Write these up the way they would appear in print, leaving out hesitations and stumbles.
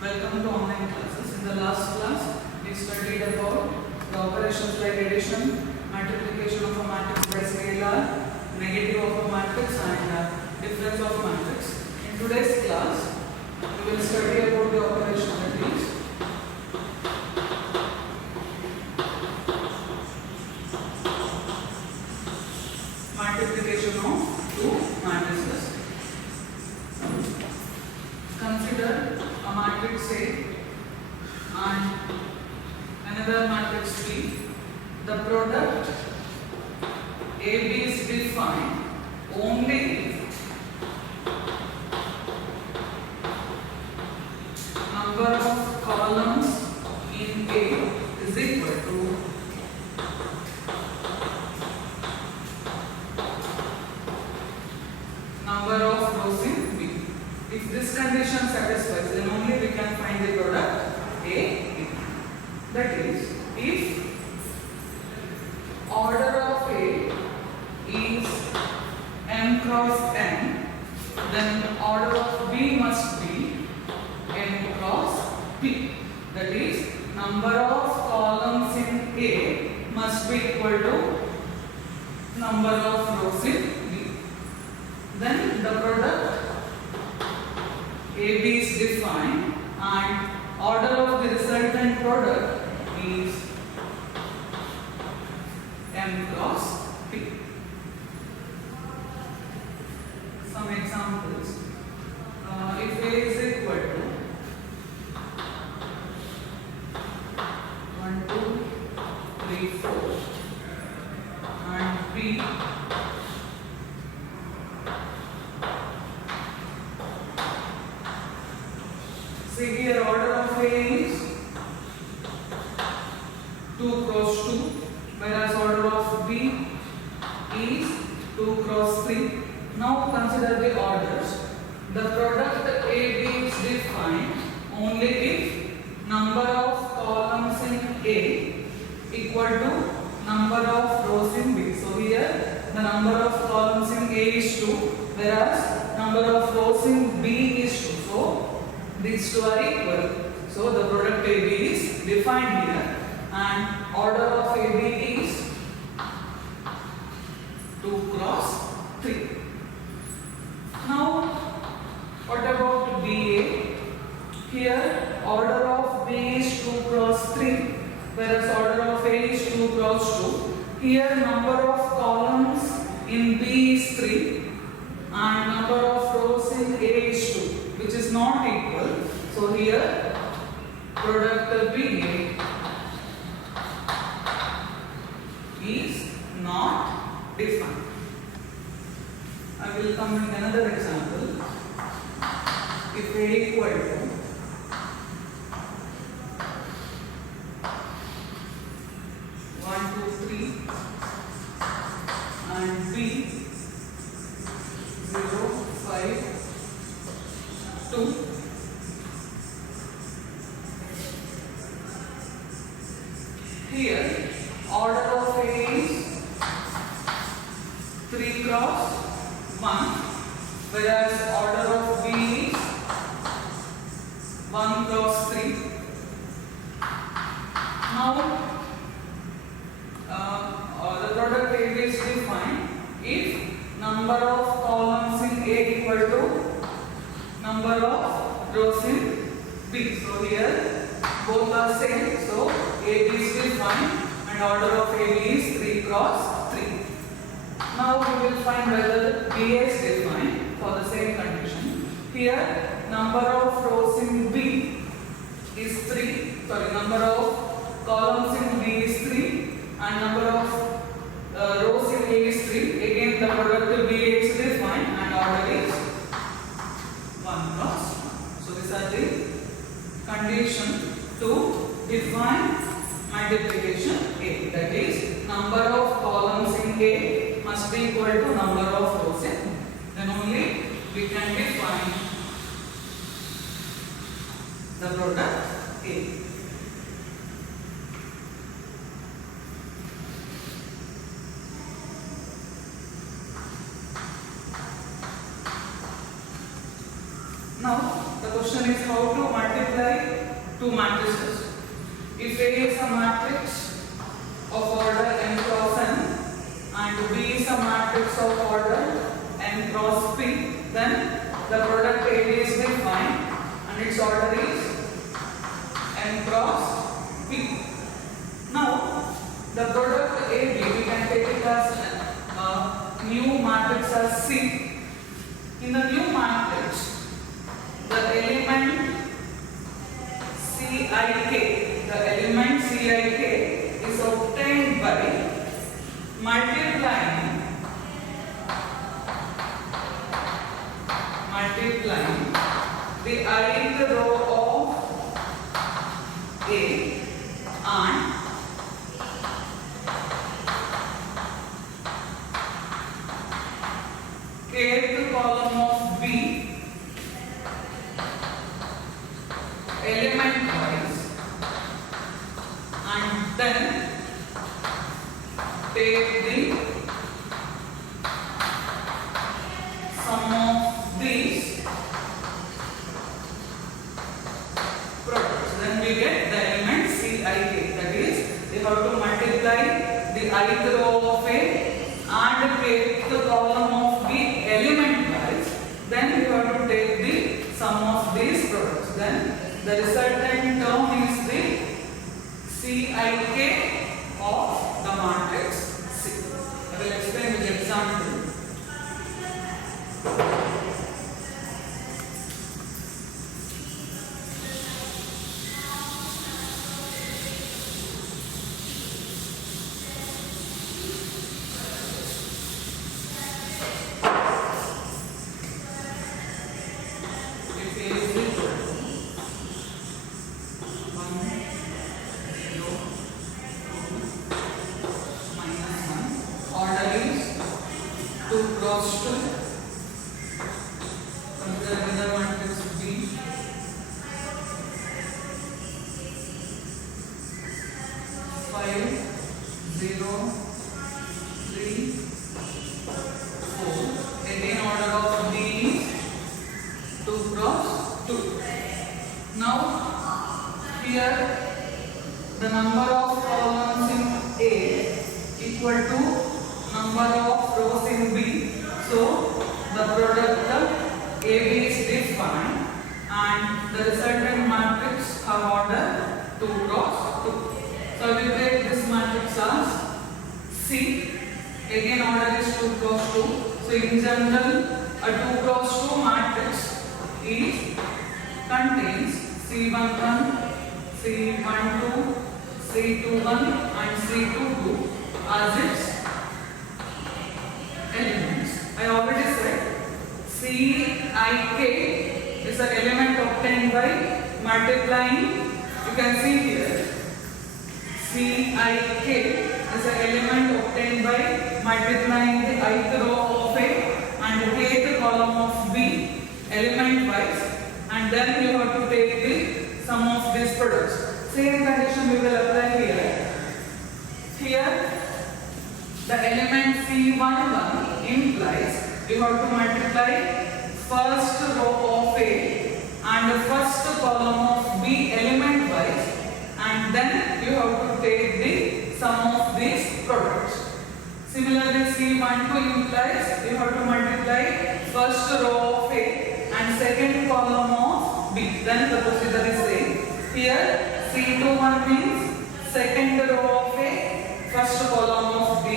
Welcome to online classes. In the last class, we studied about the operations like addition, multiplication of a matrix by scalar, negative of a matrix and difference of matrix. In today's class, we will study about the operation that is multiplication of two matrices. Consider a matrix A and another matrix B. The product AB is defined only if number of columns in A is equal to number of rows in B. If this condition satisfies, then only we can find the product A. That is, if order of A is m cross n, then order of B must be n cross P. That is, number of columns in A must be equal to number of rows in B. Then the product AB is defined and order of the resultant product is m cross P. Some examples. If A is equal to 1, 2, 3, 4 and B see here order of A is 2 cross 2, whereas order of B is 2 cross 3. Now consider the orders. The product AB is defined only if number of columns in A equal to number of rows in B. So here the number of columns in A is 2, whereas number of rows in B is 2. So these two are equal. So the product AB is defined here and order of AB is 2 cross 3. Now what about BA? Here order of B is 2 cross 3, whereas order of A is 2 cross 2. Here number of columns in B is 3 and number of rows in A is 2, which is not equal. So here product BA is not defined. I will come with another example. If A equal to 1, 2, 3 and B 0, 5, 2. Here order of A is 3 cross 1, whereas order of B is 1 cross 3. Now the product AB is defined if number of columns in A equal to number of rows in B. So here both are same. So AB is defined and order of AB is 3 cross 3. Now we will find whether BA is defined for the same condition. Here number of rows in B is 3. Number of columns in B is 3 and number of rows in A is 3. Again the product BA is defined and order is 1 cross 1. So these are the condition to define multiplication A. That is, number of columns in A must be equal to number of rows in B. Then only we can define the product A. Now the question is how to to multiply two matrices. If A is a matrix of order n cross n and B is a matrix of order n cross p, then the product AB is defined and its order is n cross p. Now, the product AB, we can take it as new matrix as C. In the new matrix, the element Cik is obtained by multiplying the ith row of A and kth column of B element wise, and then take the sum of these products. Then we get the element Cik. That is, we have to multiply the ith row of A and kth column of B element wise. Then we have to take the sum of these products. Then the resultant term is the Cik of the matrix C. I will explain with the example. The number of columns in A equal to number of rows in B. So the product AB is defined and the resultant matrix have order 2 cross 2. So we take this matrix as C. Again order is 2 cross 2. So in general a 2 cross 2 matrix contains C11, C12, C21 and C22 as its elements. I already said Cik is an element obtained by multiplying. You can see here Cik is an element obtained by multiplying the ith row of A and the kth column of B element wise, and then you have to take the sum of these products. Same condition we will apply here. Here, the element C11 implies you have to multiply first row of A and the first column of B element wise, and then you have to take the sum of these products. Similarly, C12 implies you have to multiply first row of A and second column of B. Then the procedure is same. Here, C21 means second row of A, first column of B,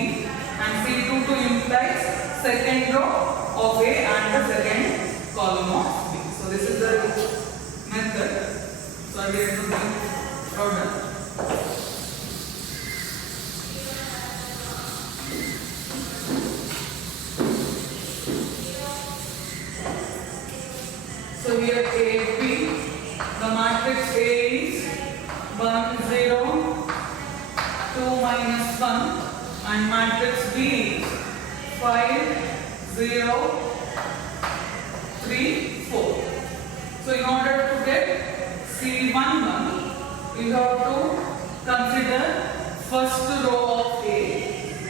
and C22 implies second row of A and the second column of B. So this is the method. So I will do the product. So here AP, the matrix A is 1, 0, 2 minus 1, and matrix B is 5, 0, 3, 4. So in order to get C11, you have to consider first row of A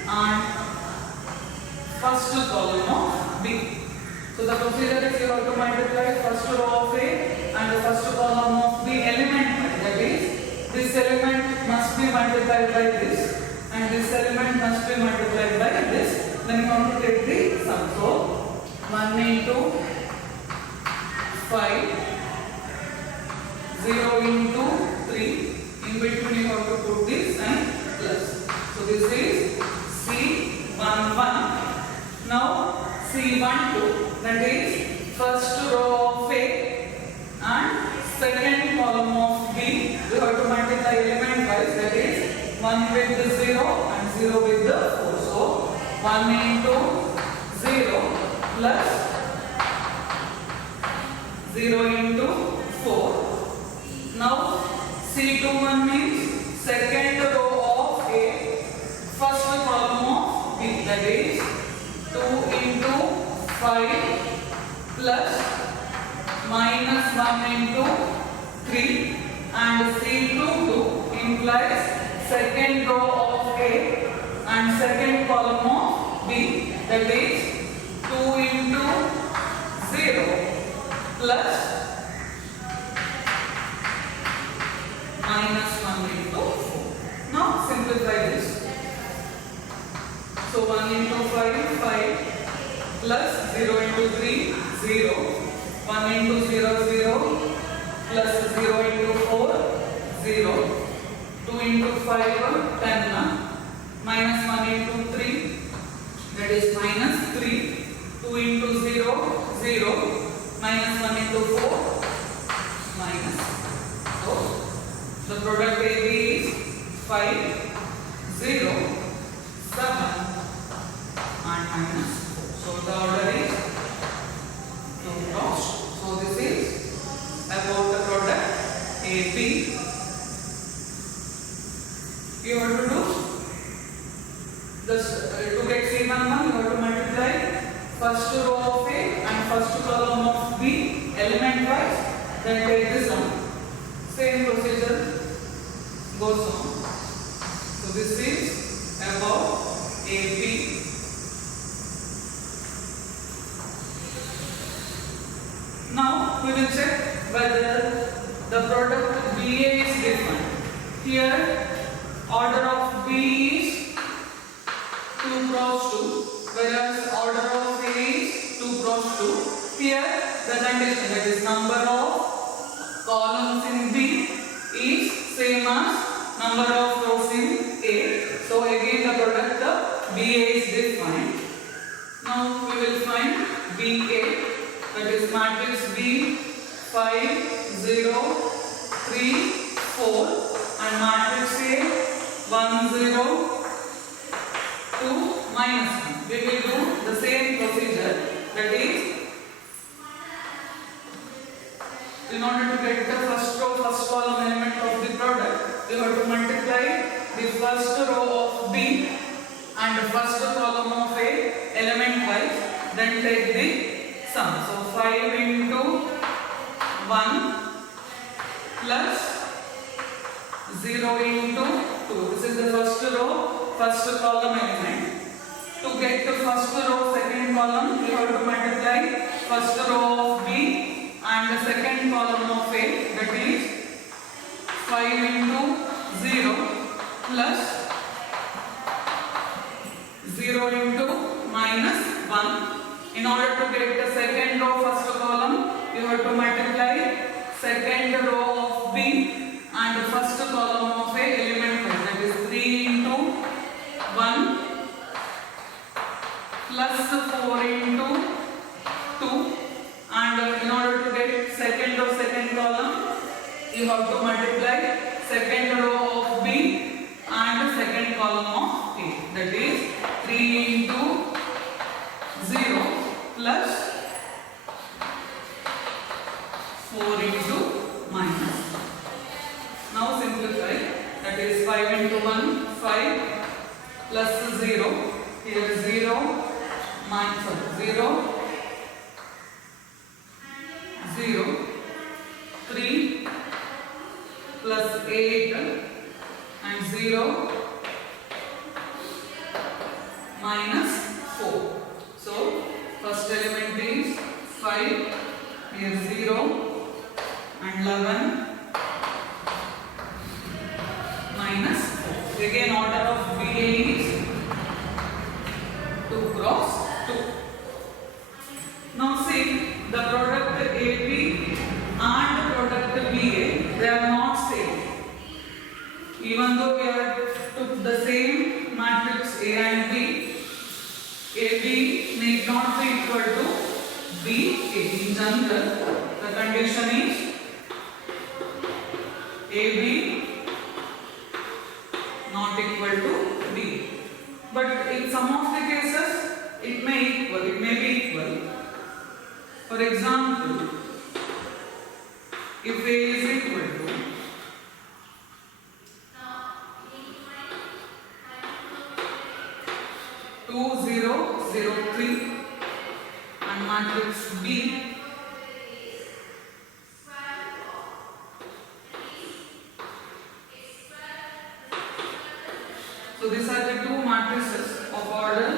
and first column of B. So the procedure is you have to multiply first row of A and the first column of the element wise. That is, this element must be multiplied by this and this element must be multiplied by this. Then you want to take the sum. So 1 into 5, 0 into 3. In between you have to put this and plus. So this is C11. Now C12, that is first row of A and second column of B. We have to multiply element wise. That is 1 with the 0 and 0 with the 4. So 1 into 0 plus 0 into 4. Now C21 means second row of A, first column of B. That is 2 into 5 plus minus 1 into 3, and C22 implies second row of A and second column of B. That is 2 into 0 plus minus 1 into 4. Now simplify this. So 1 into 5, 5 plus 0 into 3, 0. 1 into 0, 0 plus 0 into 4, 0. 2 into 5, 10. Minus 1 into 3, that is minus 3. 2 into 0, 0. Minus 1 into 4, minus. So the product AB is 5, 0, 7 and minus 4. So the order is lost. So this is about the product AB. You have to do this to get C11, you have to multiply first row of A and first column of B element wise, then take the sum. Same procedure goes on. So this is about AB. Now we will check whether the product BA is different. Here order of B is 2 cross 2, whereas order of A is 2 cross 2. Here the condition, that is number of columns in B is same as number of rows in A. So again the product of BA is defined. Now we will find BA, that is matrix B 5, 0, 3, 4 and matrix A 1, 0, 2, minus 1. We will do the same procedure, that is, in order to get the first row, first column element of the product, you have to multiply the first row of B and the first column of A element wise, then take the sum. So 5 into 1 plus 0 into 2. This is the first row, first column element. To get the first row, second column, you have to multiply first row of B and the second column of A, that is 5 into 0 plus 0 into minus 1. In order to get the second row, first column, you have to multiply second row of B and the first column of A element, that is 3 into 1 plus 4 into 2, and in order to get second row, second column, you have to multiply second row of B and the second column of A, that is 3 into 0 plus 4 into minus. Now simplify, that is 5 into 1, 5 plus 0, here 0, minus 0, 0, 3 plus 8 and 0 minus 4. So first element is 5, here 0, and 11 minus 4. Again order of BA is 2 cross 2. Now see the product AB and the product BA, they are not same. Even though we have took the same matrix A and B, AB need not be equal to BA. In general, the condition is AB not equal to B. But in some of the cases, it may be equal. For example, if A is equal to 2, 0, 0, 3 and matrix B, so these are the two matrices of order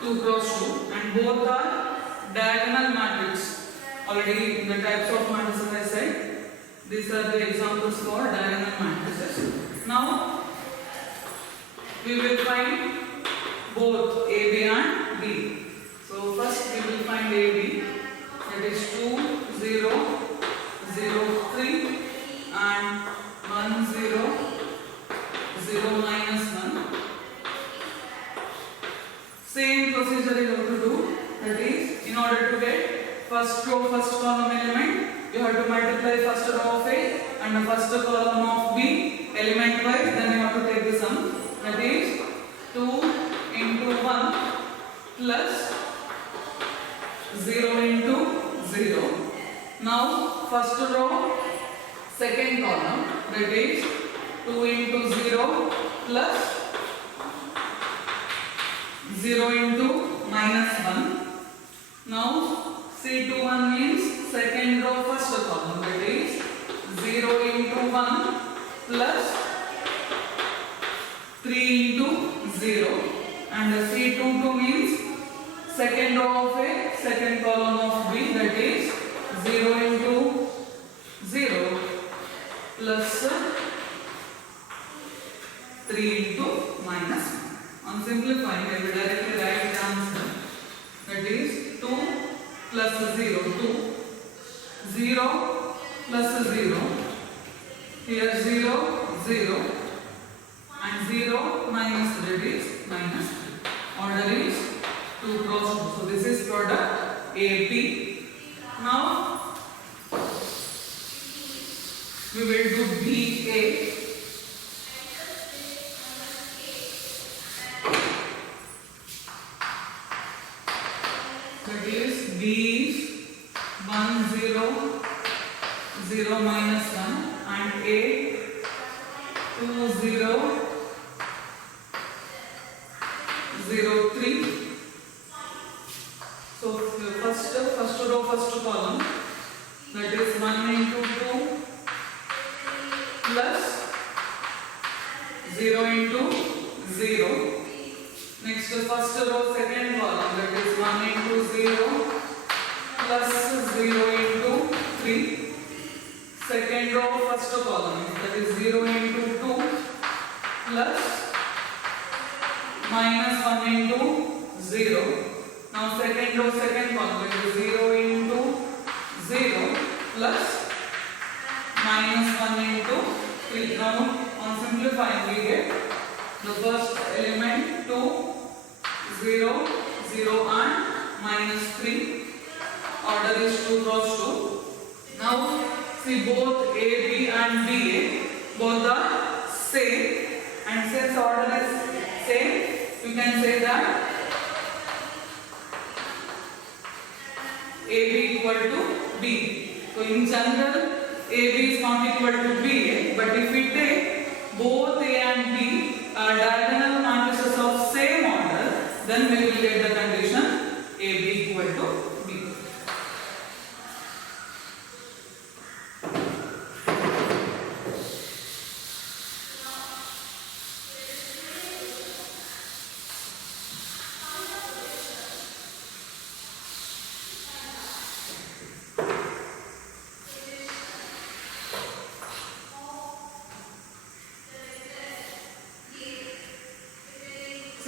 2 cross 2 and both are diagonal matrix. Already in the types of matrices I said, these are the examples for diagonal matrices. Now we will find both AB and B. So first we will find AB, that is 2, 0, 0, 3 and 1, 0, 0 minus 1. Same procedure you have to do, that is in order to get first row, first column element, you have to multiply first row of A and the first column of B element wise, then you have to take the sum. That is 2 into 1 plus 0 into 0. Now first row, second column, that is 2 into 0 plus 0 into minus 1. Now C21 means second row, first column, that is 0 into 1 plus 3 into 0 and C22 means second row of A, second column of B, that is 0 into 0 plus 3 into minus 1. On simplifying, I will directly write the answer, that is 2 plus 0, 2, 0 plus 0, here 0, 0 and 0 minus, that is minus 3. Order is 2 cross 2. So this is product AB. Now we will do BA. That is B is 1, 0, 0 minus 1 and A 2, 0, 0, 3. So first row, first column, that is 1 into 2 plus 0 into 0. Next first row, second column, that is 1 into 0 plus 0 into 3. Second row, first column, that is 0 into 2 plus minus 1 into 0. Now second row, second column, that is 0 into 0 plus minus 1 into 3. Now on simplifying we get the first element 2, 0, 0 and minus 3. Order is 2 cross 2. Now see both A, B and BA, both are same, and since order is same, you can say that AB equal to B. So in general, AB is not equal to BA, but if we take both A and B are diagonal matrices of same order, then we will get the condition AB equal to B.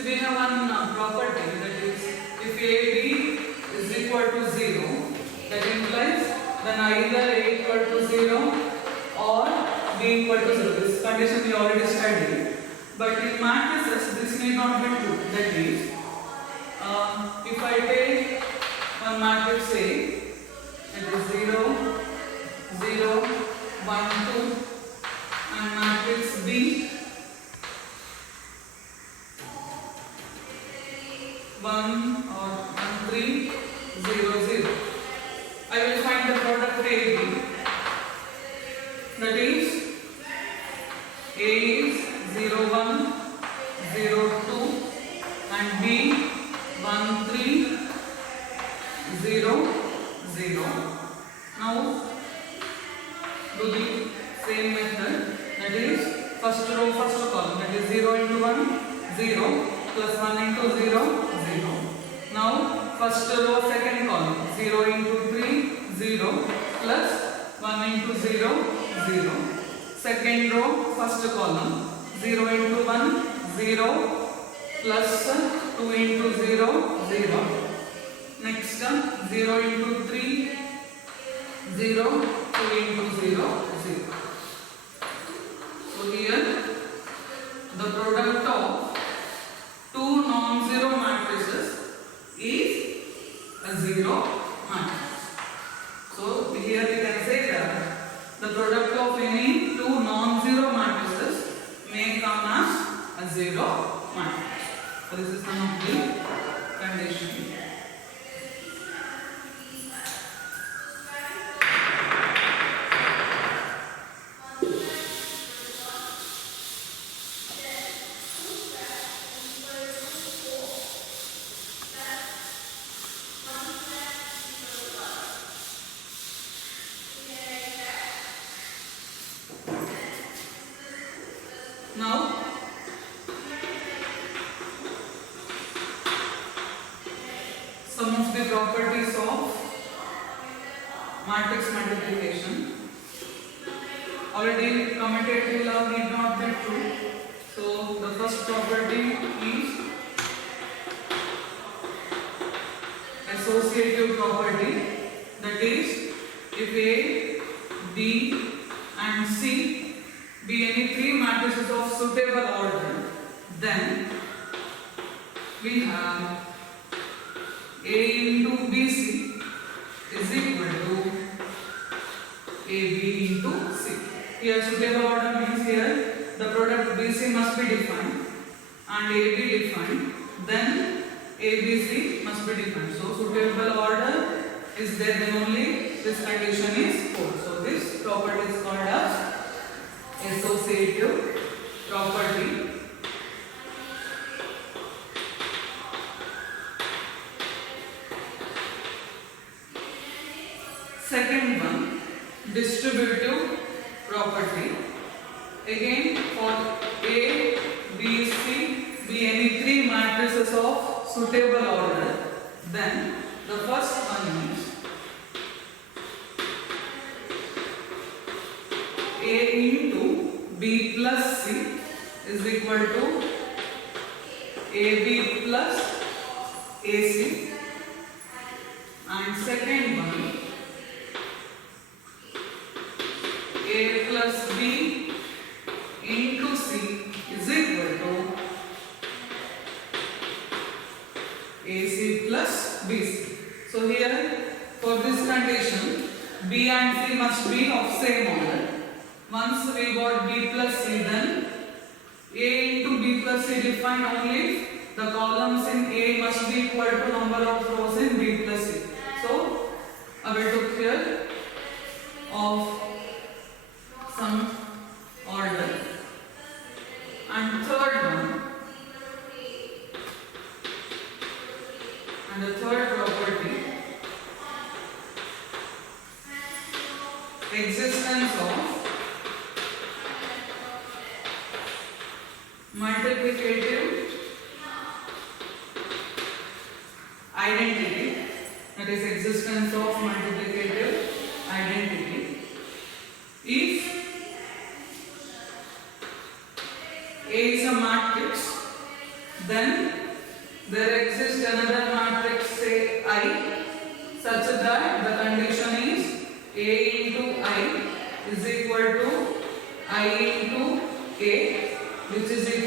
we have one property, that is if AB is equal to 0, that implies then either A equal to 0 or B equal to 0. This condition we already studied. But in matrices this need not be true. That is, if I take one matrix A, it is 0, 0, 1, 2, and matrix B 1 or 1, 3, 0, 0. I will find the product AB. That is, A is 0, 1, 0, 2, and B 1, 3, 0, 0. Now do the same method. That is, first row, first column. That is 0 into 1, 0, plus 1 into 0, 0. Now first row, second column. 0 into 3, 0, plus 1 into 0, 0. Second row, first column. 0 into 1, 0, plus 2 into 0, 0. Next, 0 into 3, 0, 2 into 0, 0. So here, the product of two non-zero matrices is a 0 matrix. So here we can say that the product of any two non-zero matrices may come as a 0 matrix. So this is one of the conditions. Now, some of the properties of matrix multiplication. Already commutative law need not be true. So the first property is associative property. That is, if A, B and C be any three matrices of suitable order, then we have A into BC is equal to AB into C. Here suitable order means here the product BC must be defined and AB defined, then ABC must be defined. So suitable order is there, then only this condition is false. So this property is called as associative property. Second one, distributive property. Again, for A, B, C be any three matrices of suitable order, then the first one is A into B plus C is equal to AB plus AC, and second one A plus B into C is equal to AC plus BC. So here for this condition B and C must be of same order. Once we got B plus C, then A into B plus C defined only the columns in A must be equal to number of rows in B plus C. So I will took here of some order. And third one, and the third property, existence of multiplicative identity, that is existence of multiplicative identity. If A is a matrix, then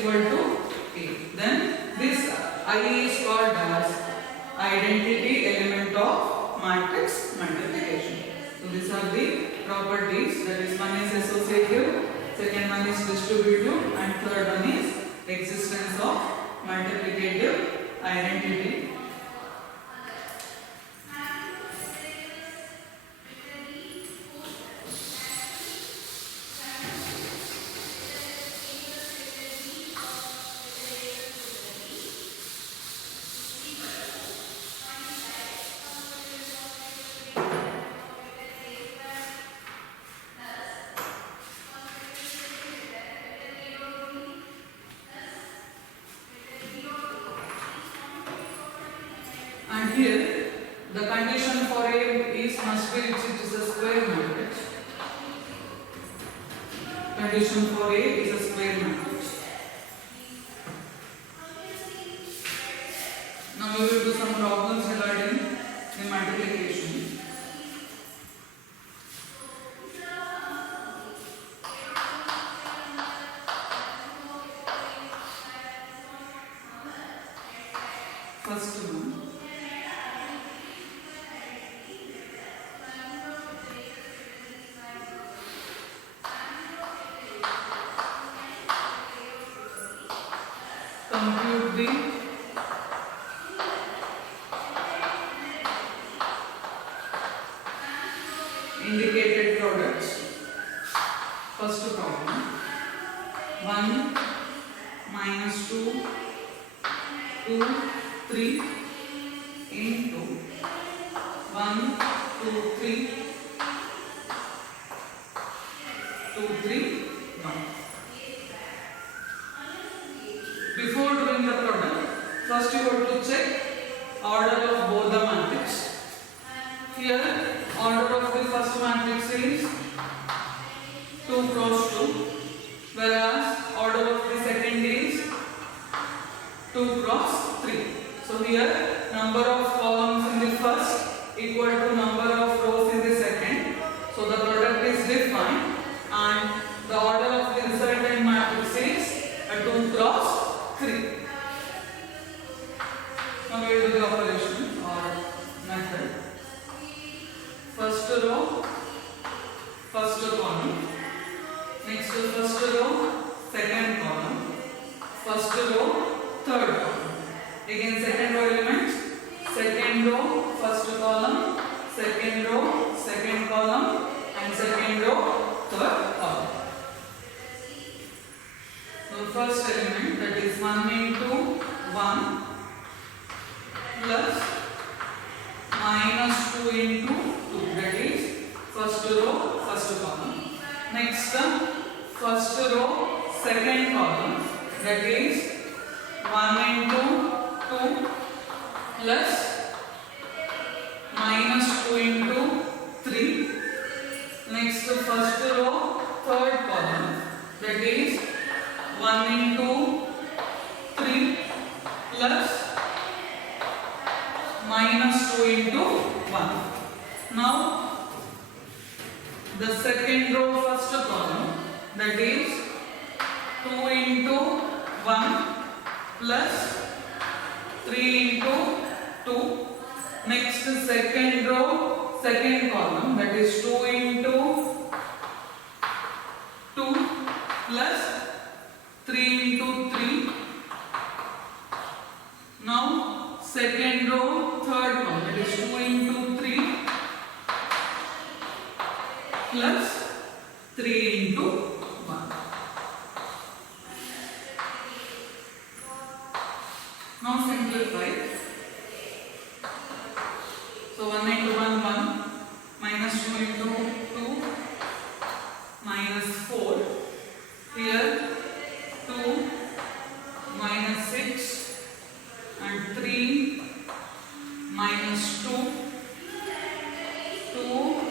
equal to A. Then this I is called as identity element of matrix multiplication. So these are the properties. That is, one is associative, second one is distributive, and third one is existence of multiplicative identity. And here the condition for A is must be it is a square matrix. Condition for A is a square matrix. Now we will do some problems regarding the multiplication. First one. Compute the indicated products. First problem, 1 minus 2, 2, 3 into 1, 2, 3, 2, 3, 1. Before doing the product, first you have to check order of both the matrix. Here, order of the first matrix is 2 cross 2, whereas order of the second is 2 cross 3. So here, number of columns in the first equal to number of rows in the second. So the product is defined, and the order of the resultant matrix is a 2 cross 3. Now we will do the operation or method. First row, first column. Next to first row, second column. First row, third column. Again second row elements. Second row, first column. Second row, second column. And second row, third column. So first element, that is 1 into 1 plus minus 2 into 2, that is first row, first column. Next, first row, second column, that is 1 into 2 plus minus 2 into 3. Next, first row, third column, that is 1 into 3 plus minus 2 into 1. Now, the second row first column, that is 2 into 1 plus 3 into 2. Next, second row, second column, that is 2 into 2 plus 3 into 3. Now, second row, third column, that is 2 into 3 plus 3 into 1. Now simplify. So 1 into 1, 1, minus 2 into 2, minus 4. Here 2, minus 6, and 3, minus 2, 2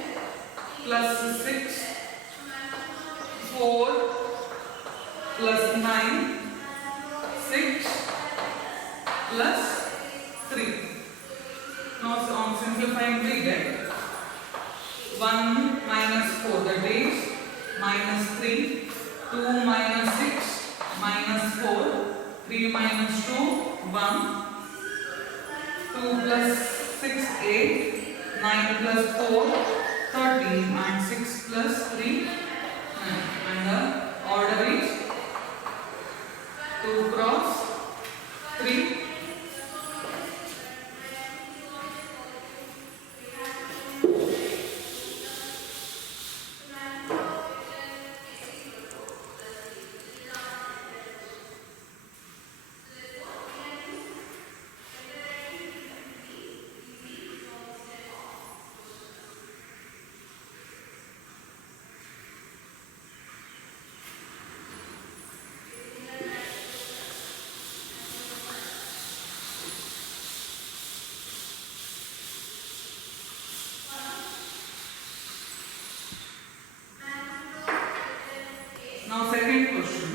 plus 6, 4 plus 9, 6 plus 3. Now on simplifying we get 1 minus 4, that is minus 3, 2 minus 6, minus 4, 3 minus 2, 1, 2 plus 6, 8, 9 plus 4, 13, and 6 plus 3, 9. And the order is 2 cross 3. Now second question.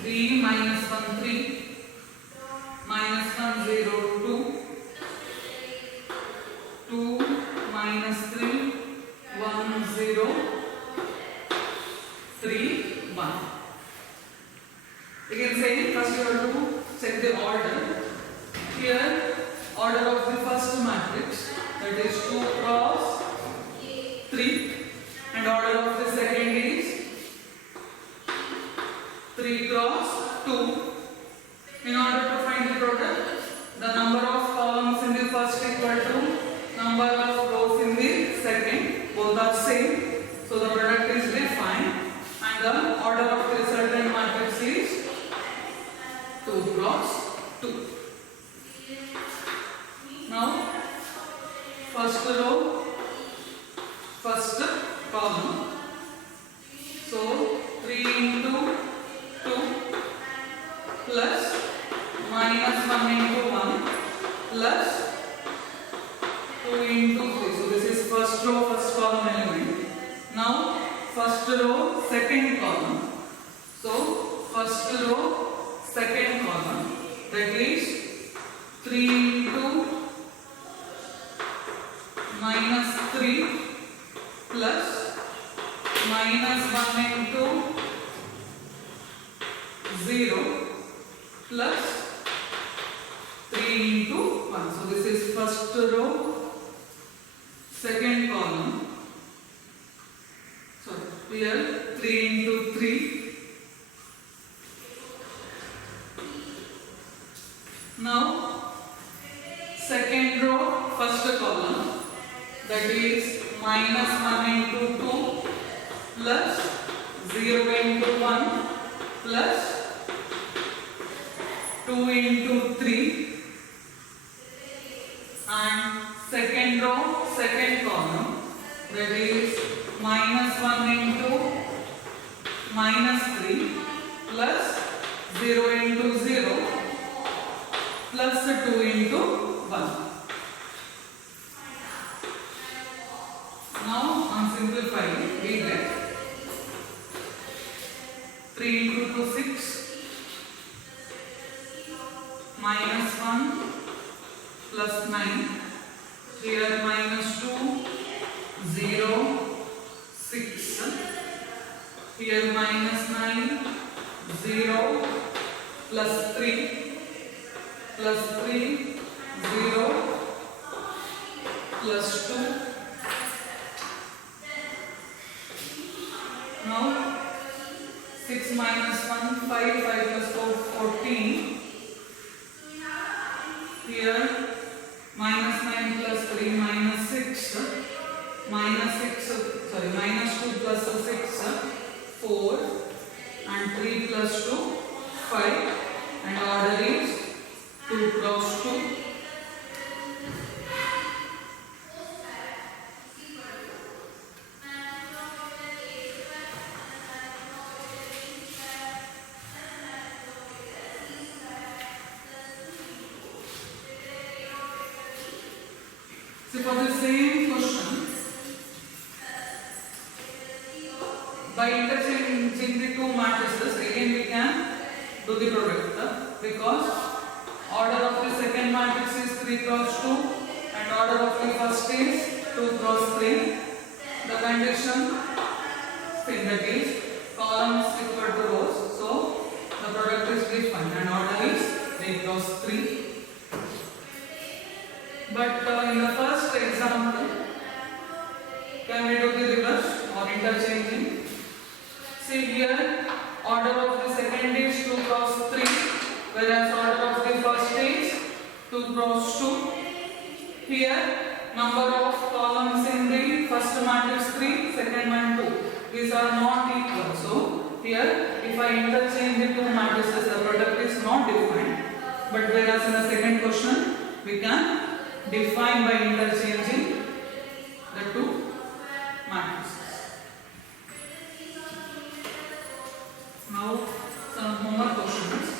Three minus 1 3, minus 1 0 2, 2 minus 3 1 0 3 1. Again same, first you have to check the order. Here order of the first matrix, that is 2 cross 3, and order of the second is 3 cross 2. In order to find the product, the number of columns in the first equal to number of rows in the second, both are same, so the product is defined, and the order of the resultant matrix is 2 cross 2. Now first row, first column, so 3 into 2 plus minus 1 into 1 plus 2 into 3. So this is first row, first column element. Now first row, second column. So first row, second column, that is 3 into minus 3 plus minus 1 into 0 plus 3 into 1. So this is first row, second column. So here 3 into 3. Now second row, first column, that is minus 1 into 2 plus 0 into 1 plus 2 into 3, and second row, second column, that is minus 1 into minus 3 plus 0 into 0 plus 2 into 1. Now on simplifying, we get 3 into 2 6, minus 1 plus 9, here minus 2 0 6, here minus 9 0 plus 3 0 plus 2. Now 6 minus 1 5, 5 plus 4 14. Here minus 9 plus 3 minus 6, minus 2 plus 6 4, and 3 plus 2 5, and order is 2 cross 2. So for the same question, by interchanging the two matrices, again we can do the product because order of the second matrix is 3 cross 2 and order of the first is 2 cross 3. The condition that is columns equal to rows, so the product is defined and order is 3 cross 3. But in the first example, can we do the reverse or interchanging? See here, order of the second is 2 cross 3, whereas order of the first is 2 cross 2. Here, number of columns in the first matrix 3, second one 2. These are not equal. So, here, if I interchange the two matrices, the product is not defined. But whereas in the second question, we can define by interchanging the two matrices. Now, some homework questions.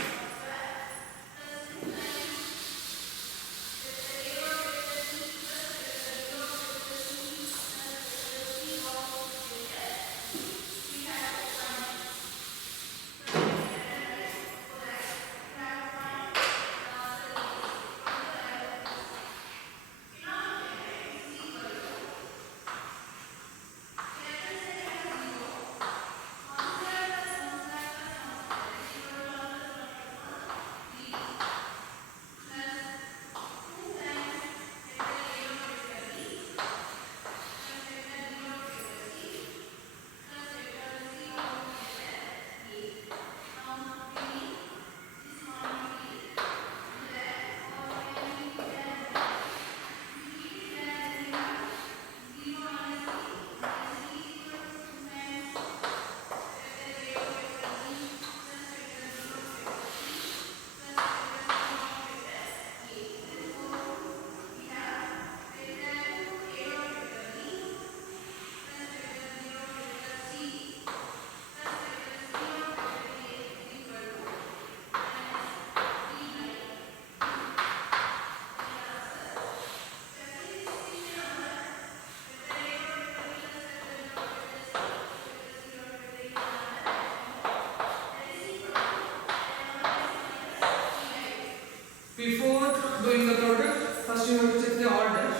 Before doing the product, first you have to check the order.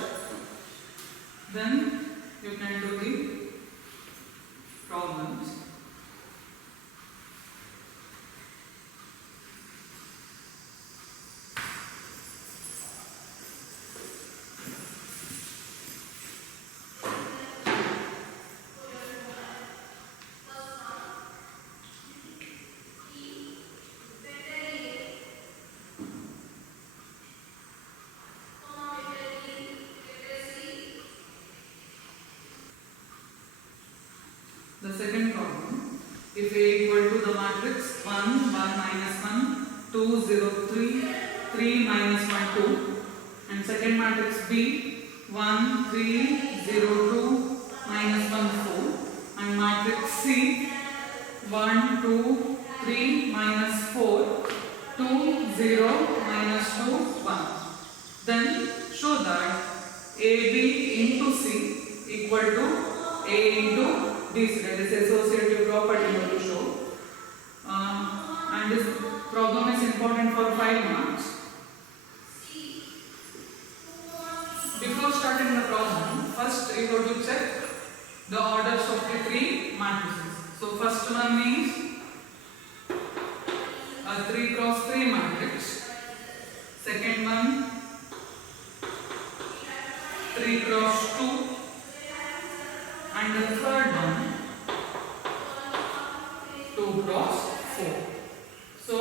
Then you can do the problems. The second problem, if A equal to the matrix 1, 1 minus 1, 2, 0, 3, 3 minus 1, 2, and second matrix B, 1, 3, 0, 2, minus 1, 4, and matrix C, 1, 2, 3, minus 4, 2, 0, minus 2, 1. Then show that AB into C equal to A into DC, that is associative property you have to show. And this problem is important for 5 marks. Before starting the problem, first you have to check the orders of the 3 matrices. So first one is a 3 cross 3 matrix. Second one 3 cross 2. And the third one 2 cross 4. So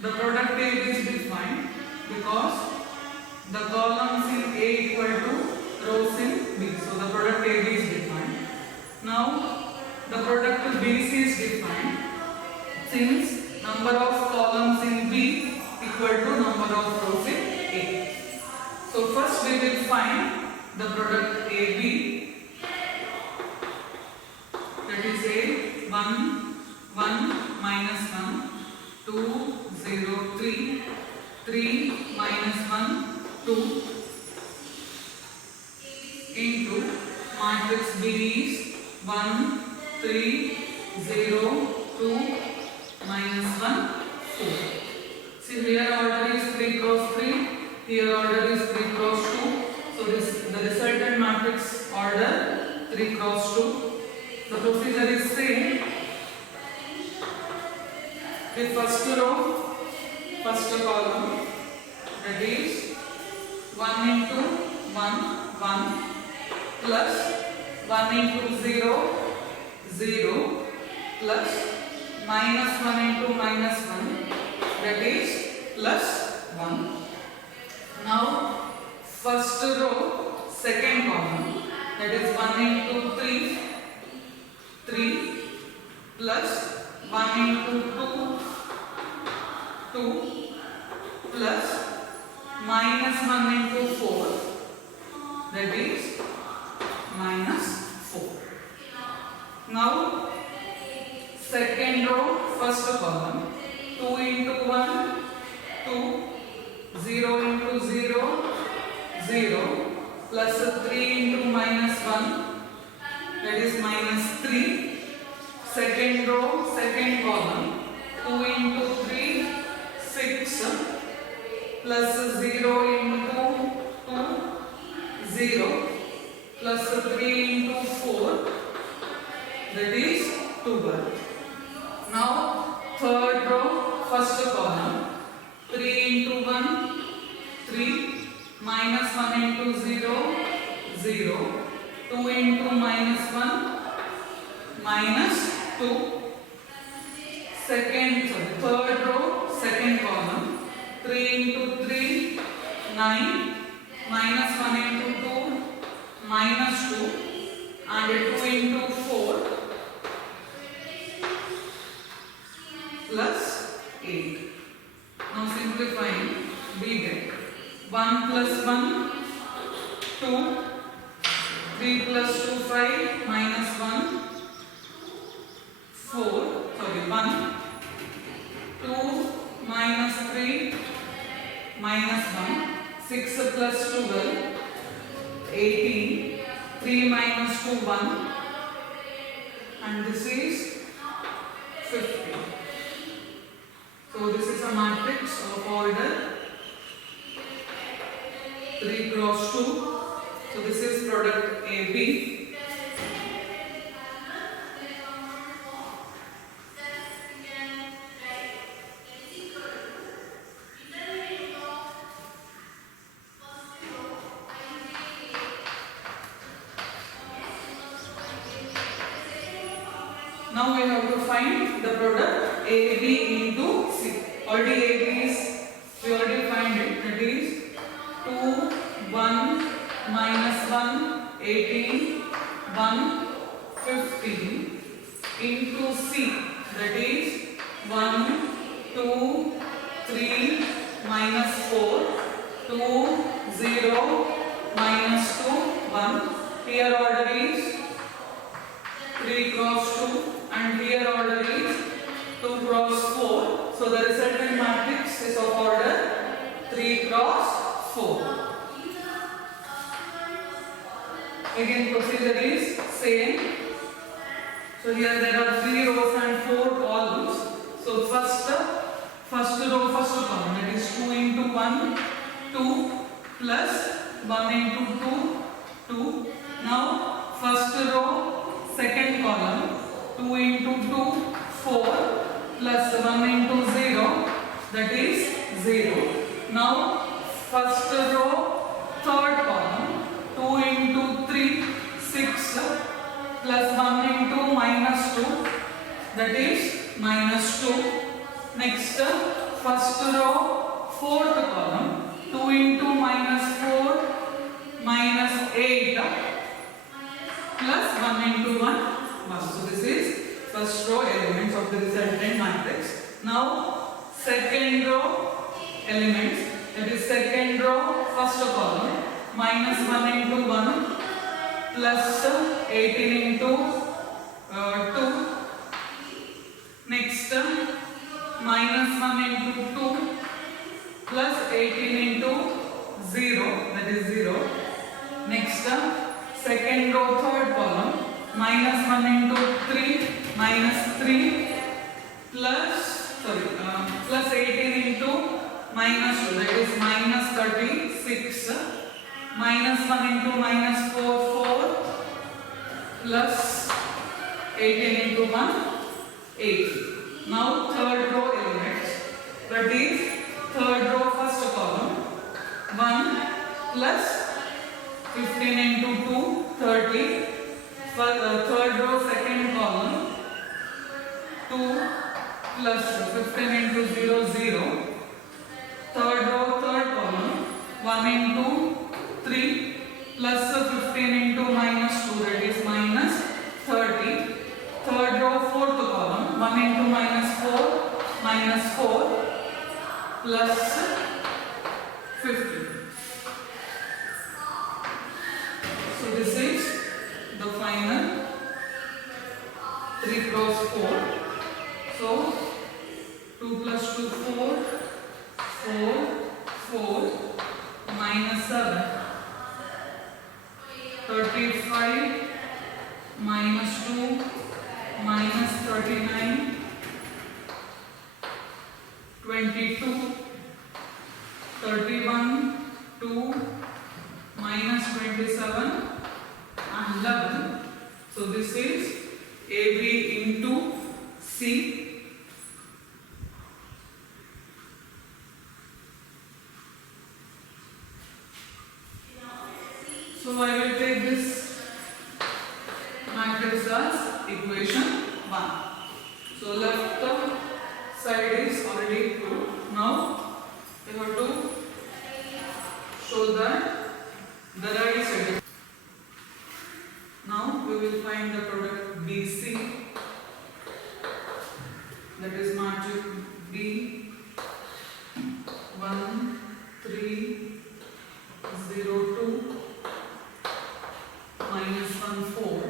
the product A is defined because the columns in A equal to rows in B. So the product A is defined. Now the product BC is defined since number of columns in B equal to number of rows in A. So first we will find the product AB. That is A 1, 1 minus 1, 2, 0, 3, 3 minus 1, 2 into matrix B is 1, 3, 0, 2, minus 1, 4. See, here order is 3 cross 3, here order is 3 cross 2. So the resultant matrix order 3 cross 2. The procedure is same. The first row, first column, that is 1 into 1, 1 plus 1 into 0, 0 plus minus 1 into minus 1, that is plus 1. Now first row, second column, that is 1 into 3, 3 plus 1 into 2, 2 plus minus 1 into 4, that is minus 4. Now second row, first column, 2 into 1, 2, 0 into 0, 0 plus 3 into minus 1, that is minus 3. Second row, second column, 2 into 3, 6 plus 0 into 2, 0 plus 3 into 4, that is 12. Now third row, first column, 3 into 1, 3 minus 1 into 0, 0 2 into minus 1 minus 2. Third row, second column, 3 into 3, 9 minus 1 into 2 minus 2 and 2 into 4 plus 8. Now simplifying, we get 1 plus 1, 2, 3 plus 2, 5, minus 1, 1, 2 minus 3, minus 1, 6 plus 12, 18, 3 minus 2, 1, and this is 50. So this is a matrix of order 3 cross 2. So this is product AB. Now we have to find the product AB into C. Already AB is, we already find it, that is 2, 1, minus 1, 18, 1, 15 into C, that is 1, 2, 3, minus 4, 2, 0, minus 2, 1. Here order is 3 cross 2 and here order is 2 cross 4. So the resultant matrix is of order 3 cross 4. Again procedure is same. So here there are 3 rows and 4 columns. So first row, first column, that is 2 into 1, 2 plus 1 into 2, 2. Now first row, second column, 2 into 2, 4 plus 1 into 0, that is 0. Now first row, third column, 2 into 3, 6 plus 1 into minus 2, that is minus 2. Next, first row, fourth column, 2 into minus 4, minus 8 plus 1 into 1, 1. So this is first row elements of the resultant matrix. Now second row elements, that is second row, first column, minus 1 into 1 plus 18 into 2. Next, minus 1 into 2 plus 18 into 0, that is 0. Next, second row, third column, minus 1 into 3, minus 3 plus minus 2, that is minus 36, minus 1 into minus 4, 4, plus 18 into 1, 8. Now third row elements, that is third row first column, 1 plus 15 into 2, 30. Third row second column, 2 plus 15 into 0, 0. Third row third column, 1 into 3 plus 15 into minus 2, that is minus 30. Third row fourth column, 1 into minus 4, minus 4 plus 15. So this is the final 3 cross 4. So 2 plus 2, 4, 4, 4, minus 7, 35, minus 2, minus 39, 22, 31, 2, minus 27, and 11. So this is AB into C. So I will take this matrix as equation 1. So left side is already proved. Now we have to show that the right side. Now we will find the product BC, that is matrix B, 1, 3, 0, 2, minus 1, 4,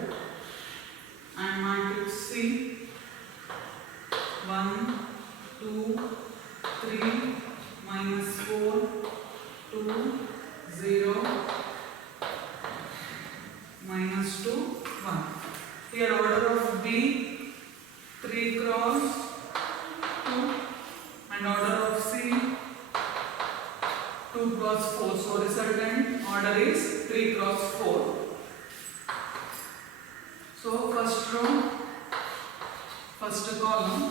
and matrix C, 1, 2, 3, minus 4, 2, 0, minus 2, 1. Here order of B, 3 cross 2, and order of C, 2 cross 4. So resultant order is 3 cross 4. So first row, first column,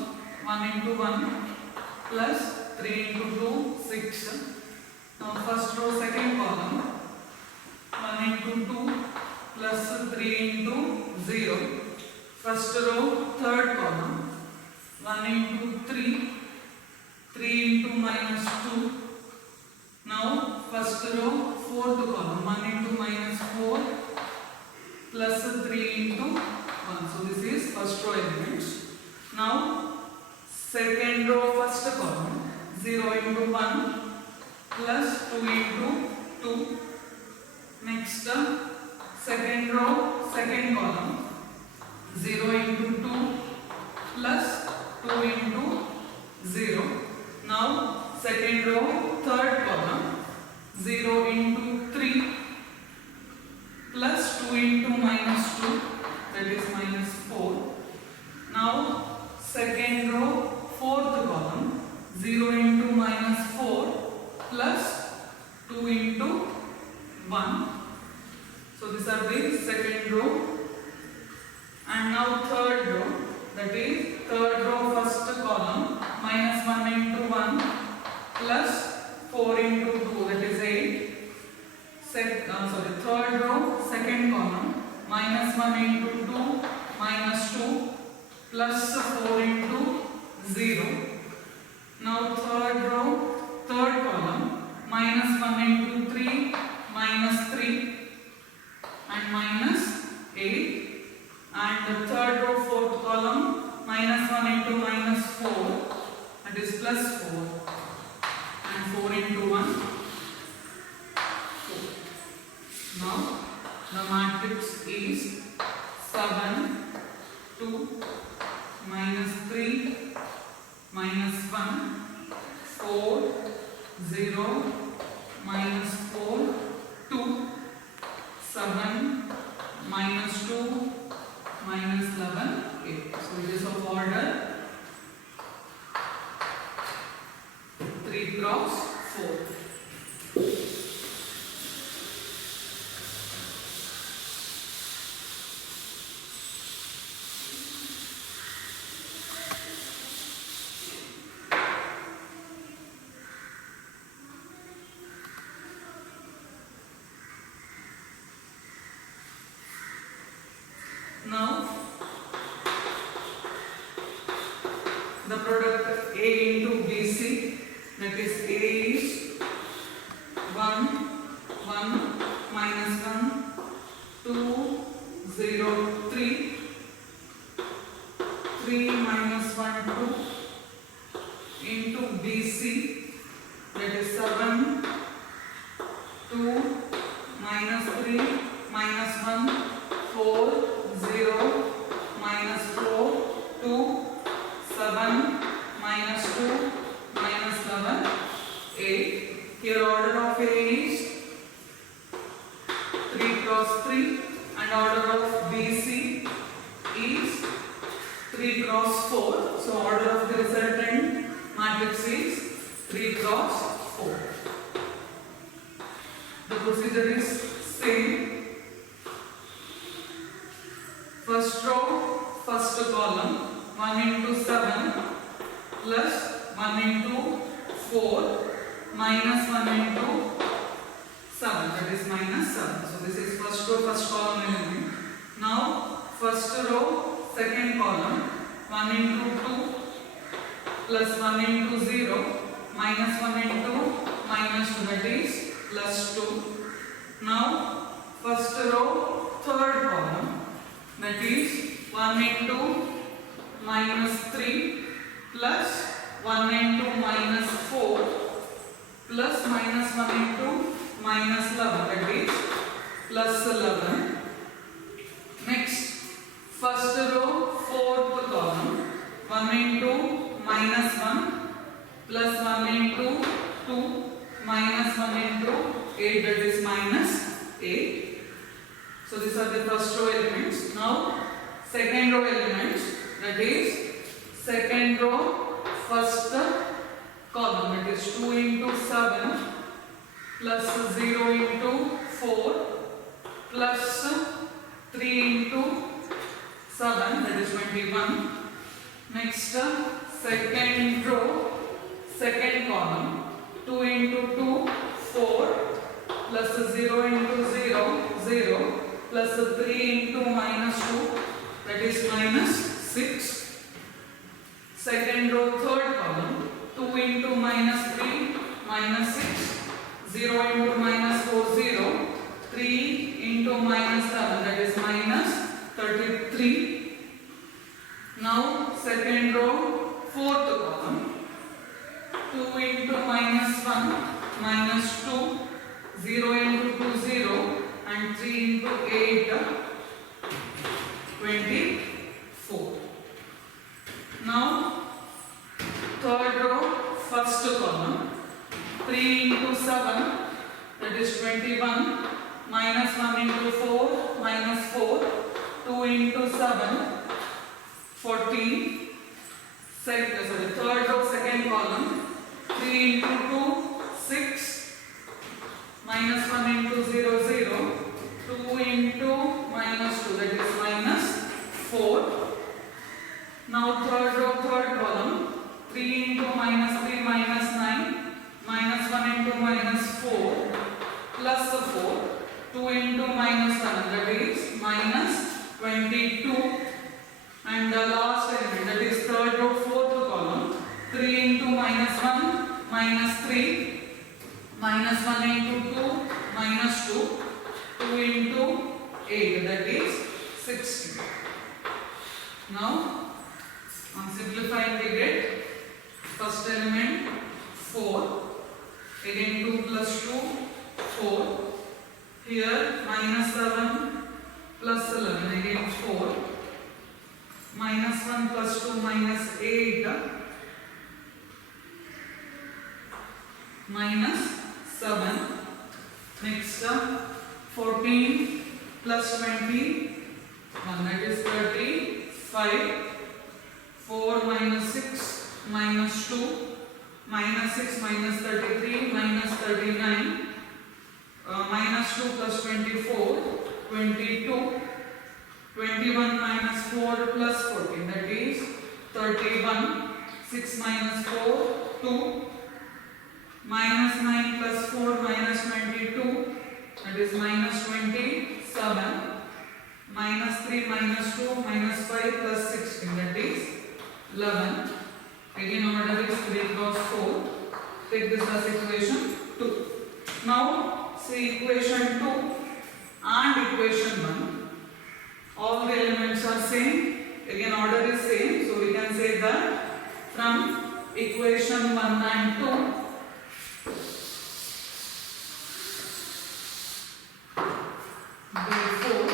1 into 1 plus 3 into 2, 6. Now first row second column, 1 into 2 plus 3 into 0. First row third column, 1 into 3, 3 into minus 2. Now first row fourth column, 1 into minus 4 plus 3 into 1. So this is first row elements. Now second row first column, 0 into 1 plus 2 into 2. Next second row second column, 0 into 2 plus 2 into 0. Now second row third column, 0 into 3 plus 2 into minus 2, that is minus 4. Now second row fourth column, 0 into minus 4 plus 2 into 1. So these are the second row. And now third row, that is third row first column, minus 1 into 1 plus 4 into 2, that is 8. Third row second column, minus 1 into 2 minus 2 plus 4 into 0. Now third row third column, minus 1 into 3 minus 3 and minus 8. And the third row fourth column, minus 1 into minus 4, that is plus 4, and 4 into 1, 4. Now the matrix is 7, 2, minus 3, minus 1, 4, 0, minus 4, 2, 7, minus 2, minus 11, 8. So it is of order 3 cross product A into BC, that is A is 1, 1, minus 1, 2, 0, 3, 3 minus 1, 2, into BC, that is 7, 2, minus 3, minus 1, 4, 0, minus 4, 2, 7, minus 2, minus 11, 8. Here order of A is 3 cross 3 and order of BC is 3 cross 4. So order of the resultant matrix is 3 cross 4. The procedure is same. First row, first column, 1 into 7 plus 1 into 4 minus 1 into 7, that is minus 7. So this is first row, first column element. Now first row, second column, 1 into 2 plus 1 into 0 minus 1 into minus 2, that is plus 2. Now first row, third column, that is 1 into minus 3 plus 1 into minus 4 plus minus 1 into minus 11, that is plus 11. Next, first row, fourth column, 1 into minus 1 plus 1 into 2 minus 1 into 8, that is minus 8. So these are the first row elements. Now second row elements, that is second row, first column, that is 2 into 7 plus 0 into 4 plus 3 into 7, that is 21. Next, second row, second column, 2 into 2, 4 plus 0 into 0, 0 plus 3 into minus 2, that is minus 6. Second row, third column, 2 into minus 3, minus 6, 0 into minus 4, 0, 3 into minus 7, that is minus 33. Now second row, fourth column, 2 into minus 1, minus 2, 0 into 2, 0, and 3 into 8, 24. Now third row, first column, 3 into 7, that is 21, minus 1 into 4, minus 4, 2 into 7, 14. Third row, second column, 3 into 2, 6, minus 1 into 0, 0, 2 into minus 2, that is minus 4. Now third row, third column, 3 into minus 3, minus 9, minus 1 into minus 4, plus 4, 2 into minus 7, that is minus 22. And the last element, that is third row, fourth column, 3 into minus 1, minus 3, minus 1 into 2, minus 2, 2 into 8, that is 60. Now, on simplifying we get first element 4, again 2 plus 2, 4, here minus 7 plus 11, again 4, minus 1 plus 2 minus 8, minus 7, next 14 plus 20, 1, that is 35, 4 minus 6 minus 2, minus 6 minus 33, minus 39, minus 2 plus 24, 22, 21 minus 4 plus 14, that is 31, 6 minus 4, 2, minus 9 plus 4 minus 22, that is minus 27, minus 3 minus 2 minus 5 plus 16, that is 11, 3 cross 4. Take this as equation 2. Now see equation 2 and equation 1. All the elements are same. Again order is same. So we can say that from equation 1 and 2. Therefore,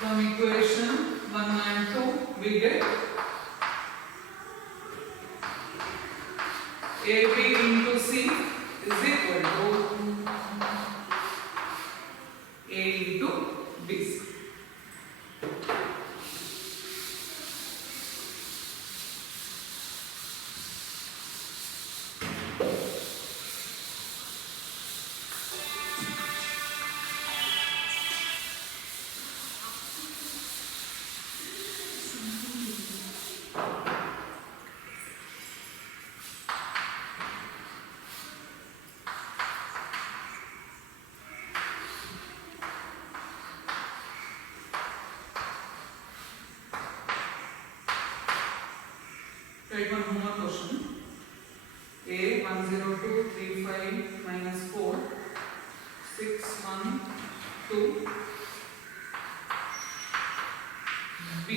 from equation 1 and 2 we get AB into C is equal to A into BC. Write one more question. A 10235 minus 4 612 B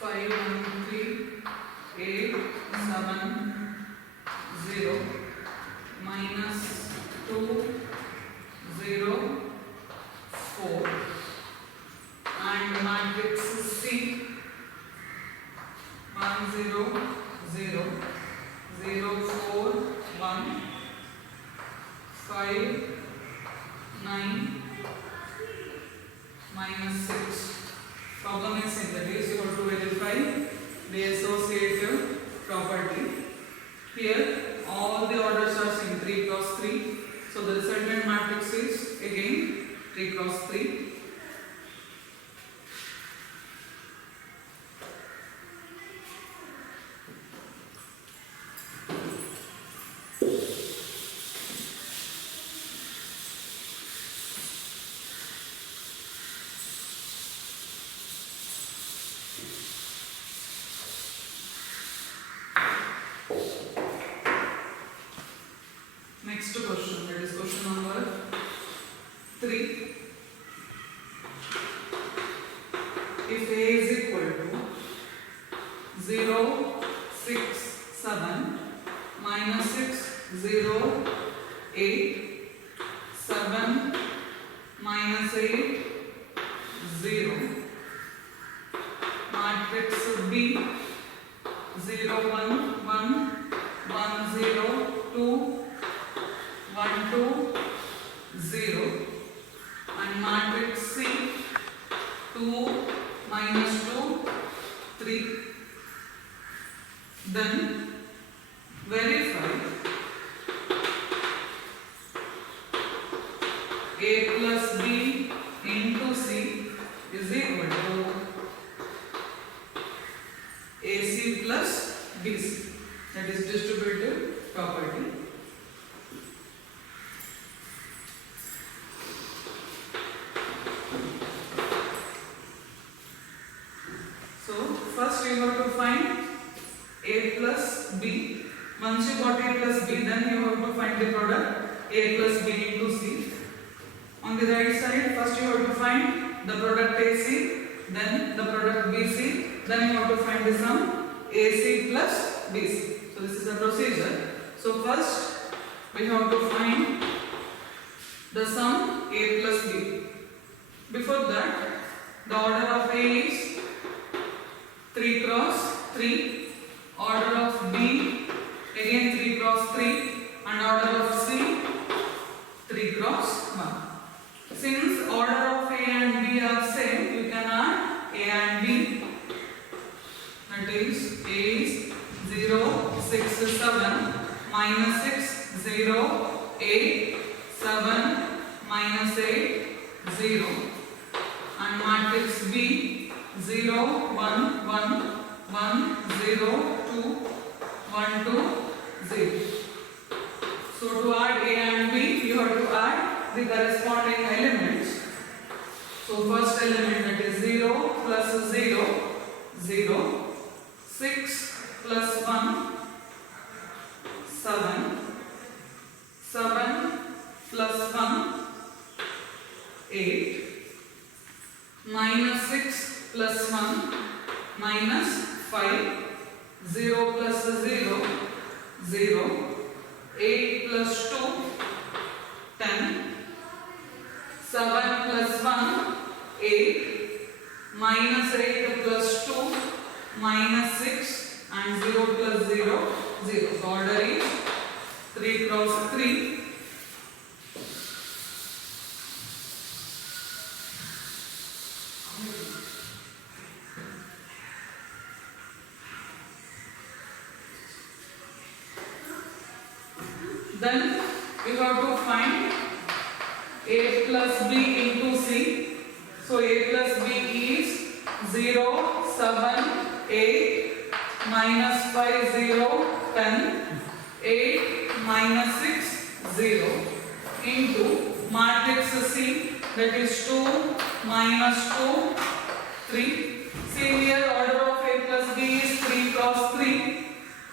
513 870 minus 204 and matrix C 1 0 0 0 4 1 5 9 minus 6. Problem is in that is you have to verify the associative property. Here all the orders are same 3 cross 3. So the resultant matrix is again 3 cross 3. Next question, that is question number 3. If A is equal to 0 6 7 minus 6 0 8 7 minus 8 0 matrix B 0 1 1 1 0 2 1 2 0 and matrix C 2 minus 2 3. Then verify A plus B into C is equal to AC plus BC, that is distributive property. So first you have to find A plus B. Once you got A plus B, then you have to find the product A plus B into C. On the right side, first you have to find the product AC, then the product BC, then you have to find the sum AC plus BC. So this is the procedure. So first we have to find the sum A plus B. Before that, the order of A is 3 cross 3, order of B again 3 cross 3 and order of C 3 cross 1. Since order of A and B are same, you can add A and B. That is A is 0 6 7 minus 6 0 8 7 minus 8 0 and matrix B 0 1 1 1 0 2 1 2 0. So to add A and B, you have to add the corresponding elements. So first element, that is 0 plus 0 0 6 plus 1, 7. 7 plus 1, 8. Minus 6 plus 1, minus 5. 0 plus 0, 0. 8 plus 2, 10. 7 plus 1, 8. Minus 8 plus 2, minus 6. And 0 plus 0, 0. So order is 3 cross 3. Then you have to find A plus B into C. So A plus B is 0, 7, 8, minus 5, 0, 10, 8, minus 6, 0 into matrix C, that is 2, minus 2, 3. See here order of A plus B is 3 cross 3,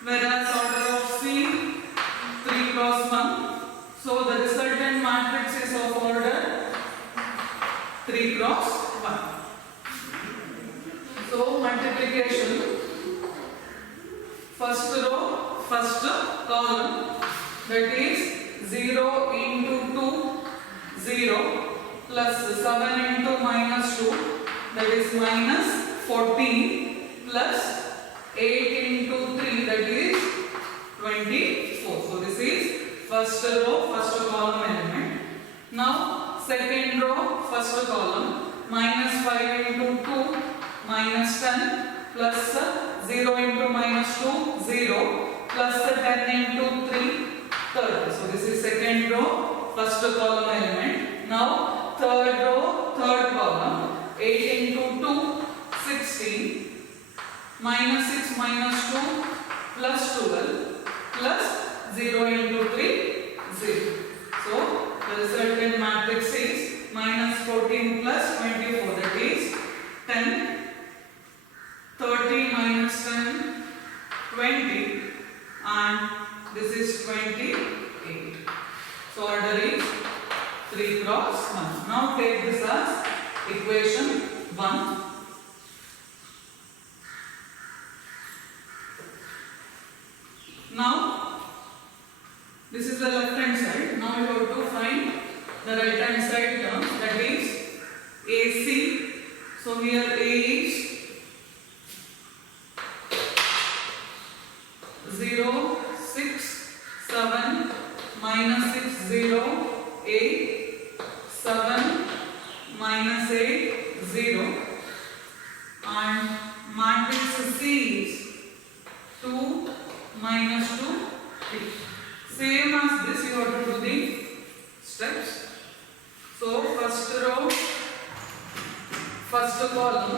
whereas order of C 3 cross 1. So the resultant matrix is of order 3 cross 1. So multiplication, first row, first column, that is 0 into 2, 0 plus 7 into minus 2, that is minus 14 plus 8 into 3, that is 24. So this is first row, first column element. Now second row, first column, minus 5 into 2, minus 10 plus 0 into minus 2, 0 plus 10 into 3, third. So this is second row, first column element. Now third row, third column, 8 into 2, 16, minus 6 minus 2 plus 12 plus 0 into 3, 0. So the resultant matrix is minus 14 plus 24, that is 10, 30 minus 10, 20, and this is 28. So order is 3 cross 1. Now take this as equation 1. Now this is the left hand side. Now you have to find the right hand side terms, that is AC. So here A is 0, 6, 7, minus 6, 0, 8, 7, minus 8, 0, and matrix C is 2, minus 2, 3. Same as this you have to do the steps. So first row, first column,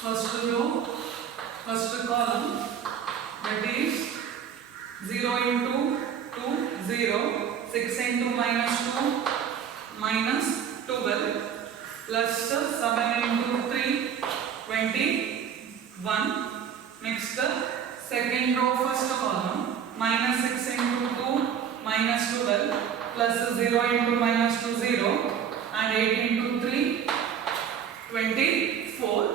first row, first column, that is 0 into 2, 0, 6 into minus 2, minus 12, plus 7 into 3, 21. Next, second row, first column, minus 6 into 2, minus 12, plus 0 into minus 2, 0, and 8 into 3, 24.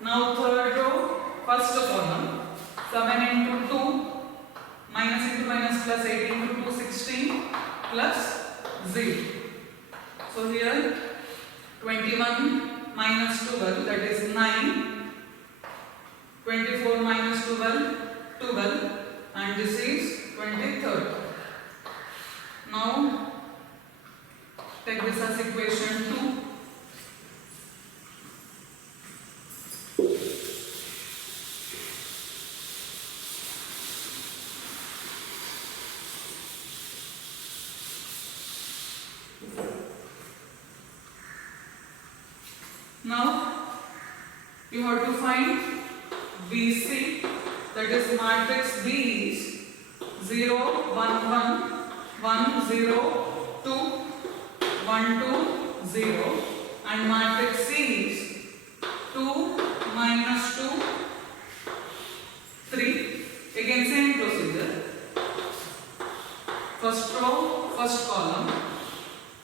Now third row, first column, 7 into 2, minus into minus plus 8 into 2, 16, plus 0. So here 21 minus 12, that is 9. 24 minus 12, 12, and this is 23rd. Now take this as equation 2. Now you have to find BC, that is matrix B is 0, 1, 1, 1, 0, 2, 1, 2, 0, and matrix C is 2, 2 minus 2, 3. Again same procedure. First row, first column.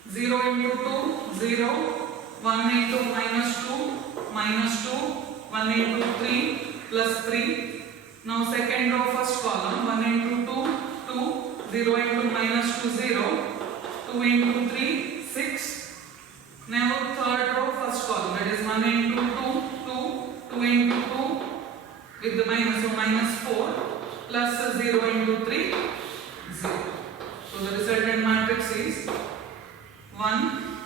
0 into 2, 0. 1 into minus 2, minus 2. 1 into 3, plus 3. Now second row, first column. 1 into 2, 2. 0 into minus 2, 0. 2 into 3, 6. Now third row, first column. That is 1 into 2, 2. 2 into 2 with the minus, so minus 4. Plus 0 into 3, 0. So the resultant matrix is 1,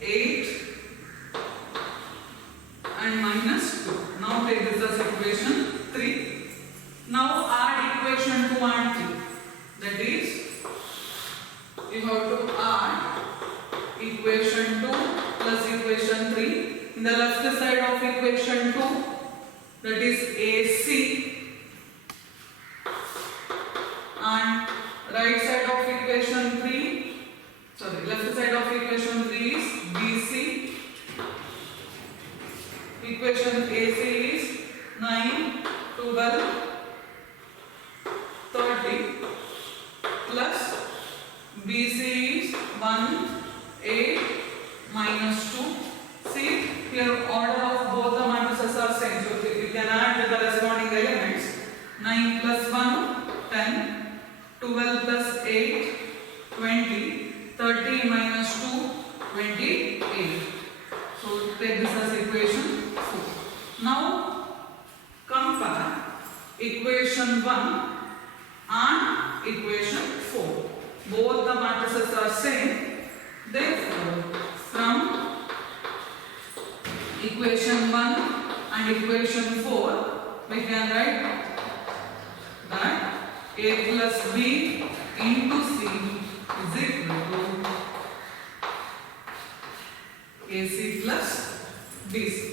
8 and minus 2. Now take this as equation 3. Now add equation 2 and 3. That is, you have to add equation 2 plus equation 3. In the left side of equation 2, that is AC, and right side of equation 3, sorry, left side of equation 3 is BC. Equation AC is 9, 12, 30 plus BC is 1, 8 minus 2. See, here order of both the matrices are same, so you can add the corresponding elements. 9 plus 1, 10, 12 plus 8, 20, 30 minus 2, 28. So take this as equation 4. Now compare equation 1 and equation 4. Both the matrices are same. Therefore, from equation 1 and equation 4, we can write that A plus B into C is equal to AC plus BC.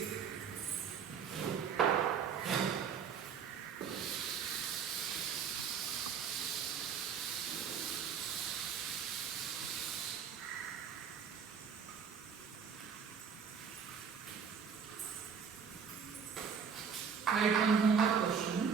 Write one homework question.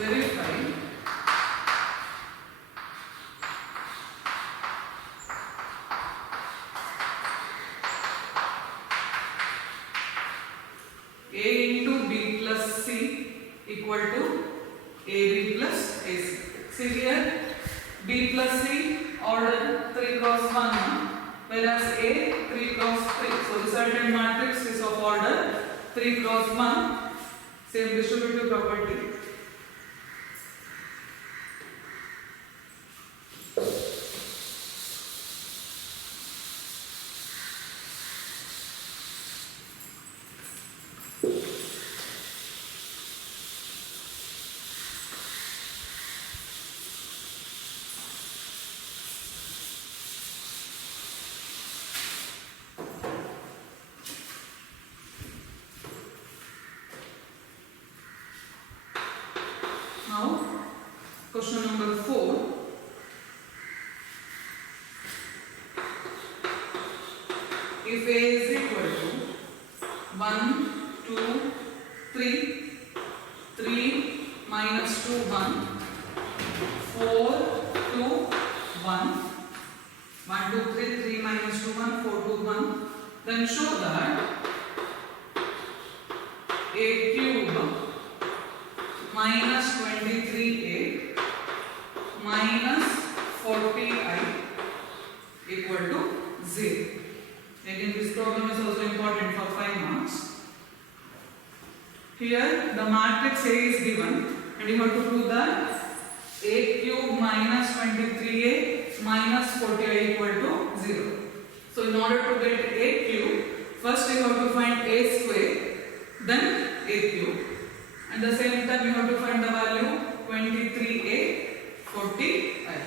Verify A into B plus C equal to AB plus AC. See here, B plus C order 3 cross 1, whereas A 3 cross 3. So resultant matrix is of order 3 cross 1. Same distributive property. Now, question number 4. If A is equal to 1, 2, 3, 3 minus 2, 1, 4, 2, 1, 1, 2, 3, 3 minus 2, 1, 4, 2, 1, then show that A cube minus 23A minus 40I equal to 0. Again, this problem is also important for 5 marks. Here the matrix A is given and you have to prove that a cube minus 23a minus 40i equal to 0. So in order to get a cube, first you have to find a square, then a cube. And the same time you have to find the value 23a, 40i.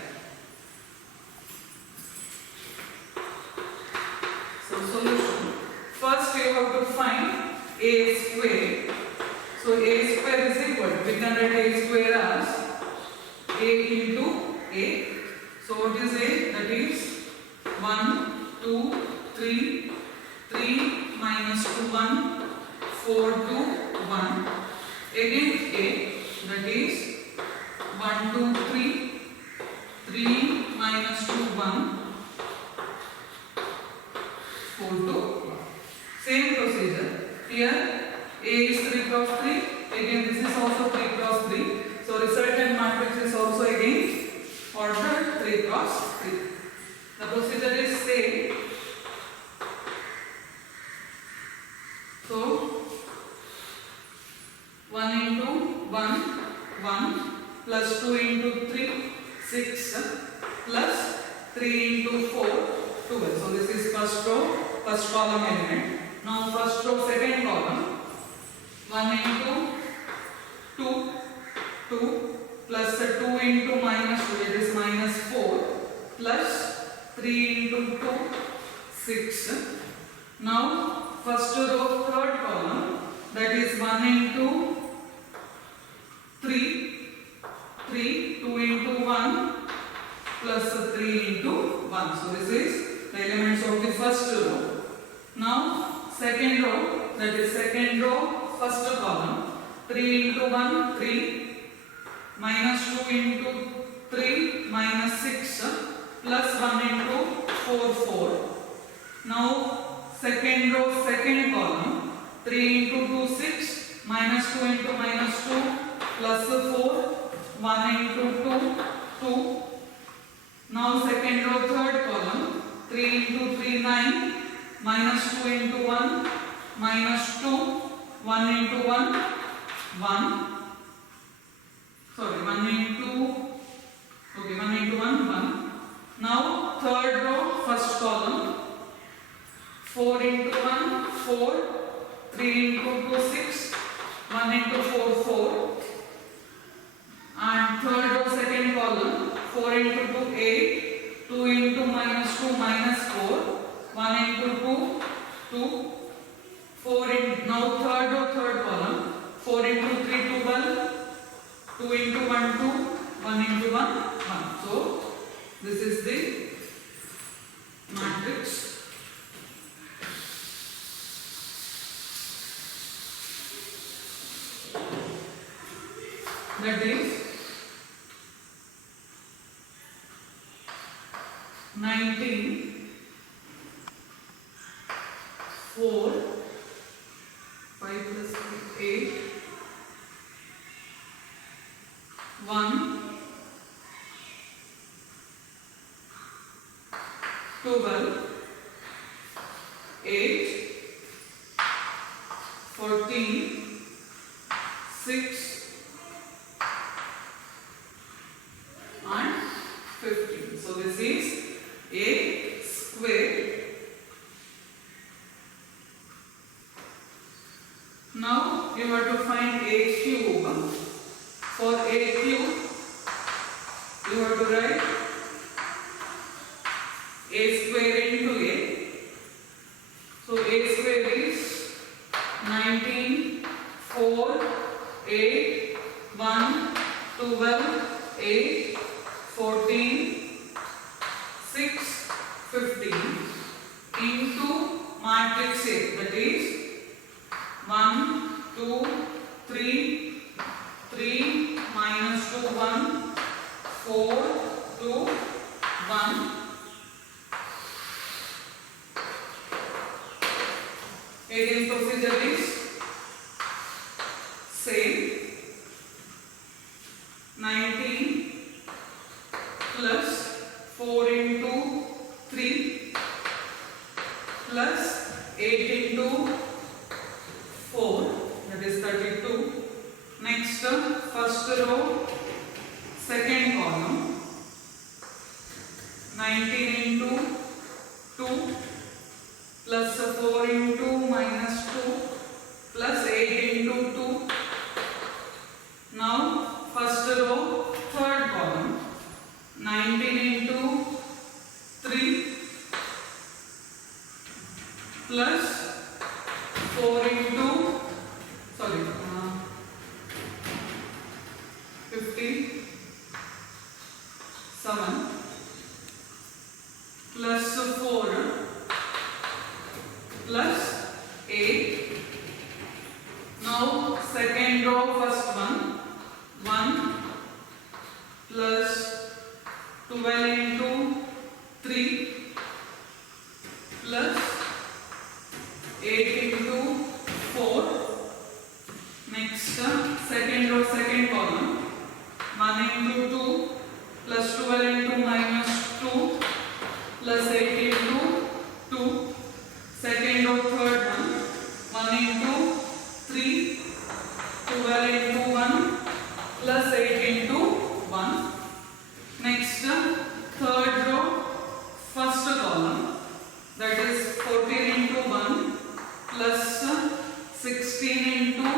So solution. First you have to find a square. So a square is equal to, we can write a square as a into a. So what is a? That is 1, 2, 3, 3 minus 2, 1, 4, 2, 1. Again a, that is 1, 2, 3, 3 minus 2, 1, 4, 2, 1. Same procedure. Here a is 3 cross 3. Again this is also 3 cross 3. So resultant matrix is also again ordered 3 cross 3. The procedure is same. So 1 into 1, 1 plus 2 into 3, 6 plus 3 into 4, 12. So this is first row, first column element. Now first row, second column. 1 into 2, 2 plus 2 into minus 2, it is minus 4 plus 3 into 2, 6. Now first row, third column, that is 1 into 3, 3, 2 into 1 plus 3 into 1. So this is the elements of the first row. Now second row, that is second row, first column, 3 into 1, 3, minus 2 into 3, minus 6, plus 1 into 4, 4. Now second row, second column, 3 into 2, 6, minus 2 into minus 2, plus 4, 1 into 2, 2. Now second row, third column, 3 into 3, 9, minus 2 into 1, minus 2, 1 into 1, 1. Sorry, 1 into, okay, 1 into 1, 1. Now third row, first column, 4 into 1, 4, 3 into 2, 6, 1 into 4, 4. And third row, second column, 4 into 2, 8, 2 into minus 2, minus 4, 1 into 2, 2, 4 in, now third row, third column, 4 into 3, 12, 2 into 1, 2, 1 into 1, 1. So this is the matrix. That is 19, 4, 5 plus 8, 1, 12, 8, 14, 6, and 15. So this is a square. Now you have to find a cube. For a cube, you have to write a square into a. So a square is 19, 4, 8, 1, 12, 8, 14, 6, 15 into matrix A, that is 1, 2, 3, 3 minus 2, 1, 4, 2, 1. Again procedure is same. 19 plus 4 into 3 plus 8 into 4, that is 32. Next, first row, second Now second row, first one, 1 plus 12 into 3 plus 8 into 4. Next second row, second column, 1 into 2 plus 12 into minus 2 plus 8 into 2. Second row, third one, 1 into 3, 12 into 1 plus 8 into 1. Next third row, first column, that is 14 into 1 plus 16 into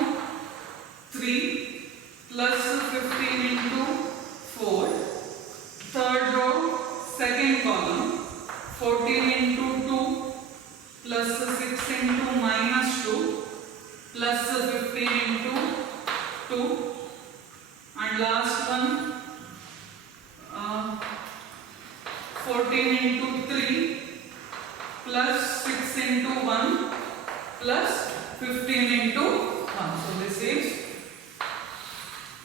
3 plus 15 into 4. Third row, second column, 14 into 2 plus 6 into minus 2 plus 15 into 2. And last one, 14 into 3 plus 6 into 1 plus 15 into 1. So this is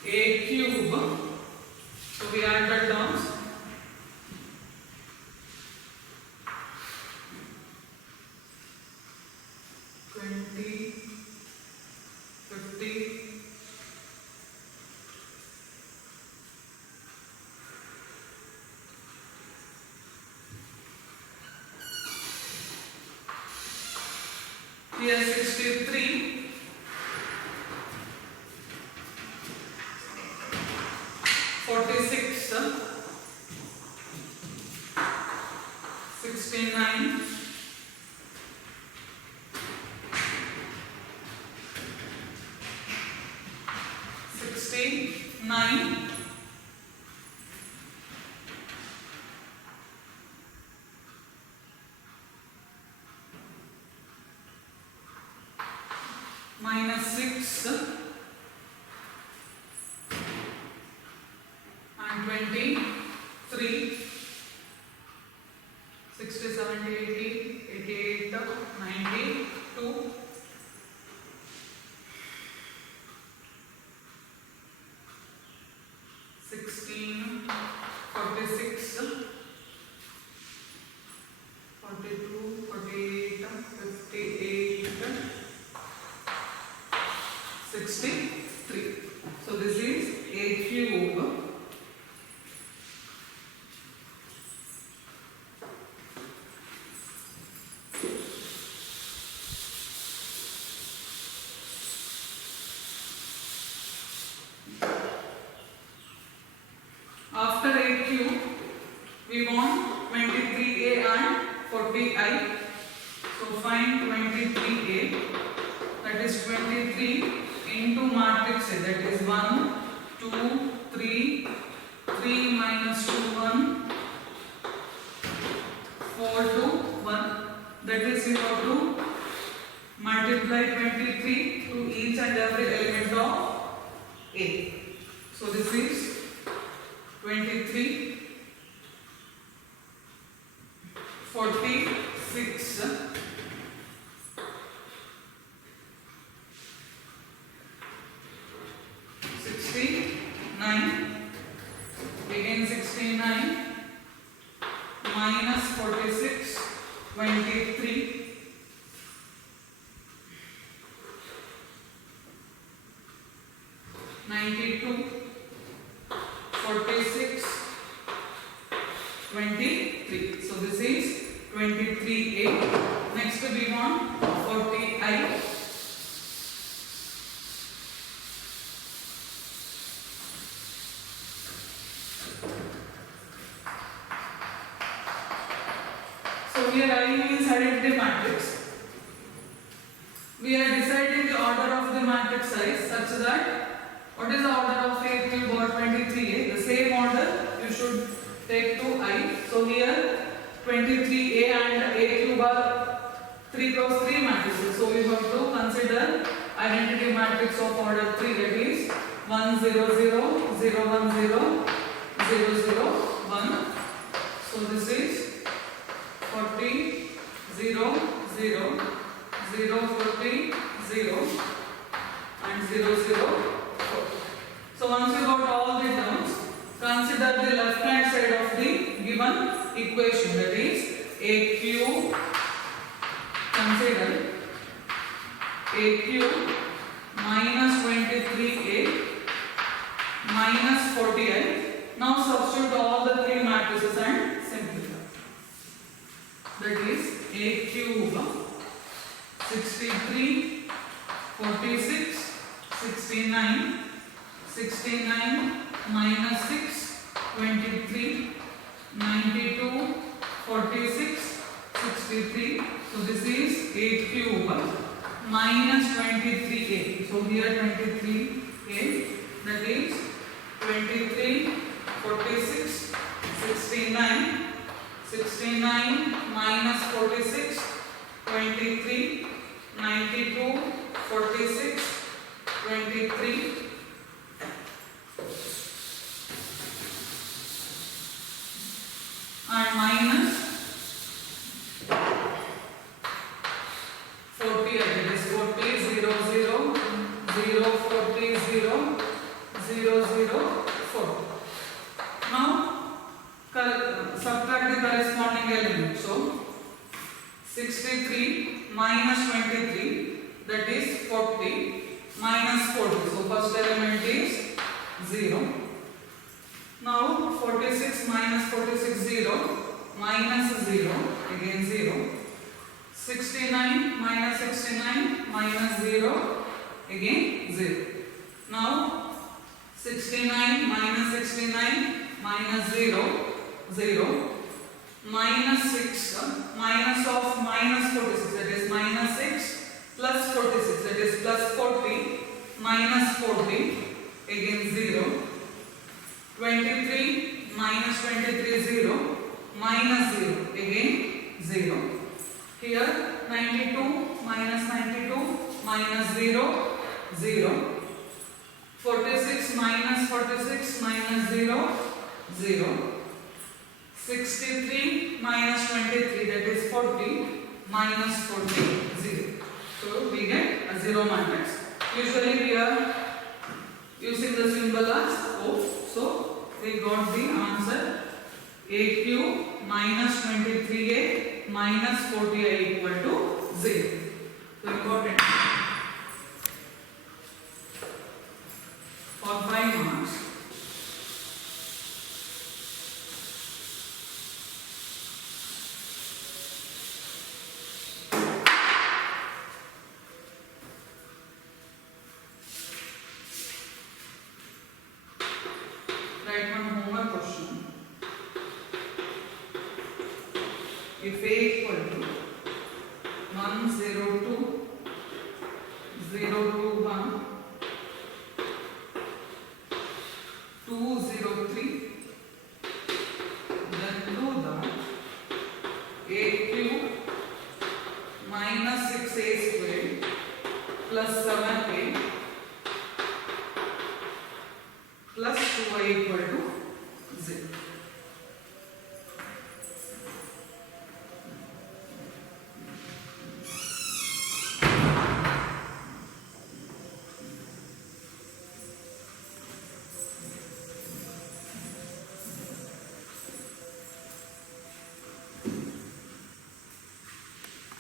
a cube. So we add the terms. Here 63, 46, 69, 69, minus 6 and 23, 60, 70, 80, 88, 92, 16, 46, 42, 48, 58, 63. So this is a cube. After a cube, we want 23a and 40i. So find 23a, that is 23 into matrix A, that is 1, 2, 3, 3 minus 2, 1, 4 to 1. That is you have to multiply 23 to each and every element of A. So this is 23, 46, 69, again 69, minus 46, 23, 92, 46, 23. So this is 23a. Next we want 40i. So here I means identity matrix. We are deciding the order of the matrix size such that what is the order of A cube or 23a? The same order you should take to I. So here 23a and A cube are 3 cross 3 matrices. So we have to consider identity matrix of order 3, that is 1 0 0 0 1 0 0 0 1. So this is 40 0 0 0 40 0 53, 46, 69, 69 minus 6, 23, 92, 46, 63. So this is 8 cube minus 23a. So here 23a, that is 23, 46, 69, 69 minus 46, 23, 92, 46, 23. And minus 40, that is 40, 0, 0, 0, 40, 0, 0, 0, 40. Now, subtract the corresponding element. So, 63 minus 23, that is 40, minus 40. So, first element is 0. Now, 46 minus 46, 0, minus 0, again 0. 69 minus 69, minus 0, again 0. Now, 69 minus 69, minus 0, 0. Minus 6, minus of minus 46, that is minus 6, plus 46, that is plus 40, minus 40, again 0. 23 minus 23, 0, minus 0, again 0. Here 92 minus 92, minus 0, 0. 46 minus 46, minus 0, 0. 63 minus 23, that is 40, minus 40, 0. So we get a 0 matrix. Usually we are using the symbol as O. So we got the answer 8 cube minus 23a minus 40a equal to 0. So important. For 5 marks. Write one homework question. If a equal to 102, 021, 203, then do the a cube minus 6a squared plus 7a plus 2a equal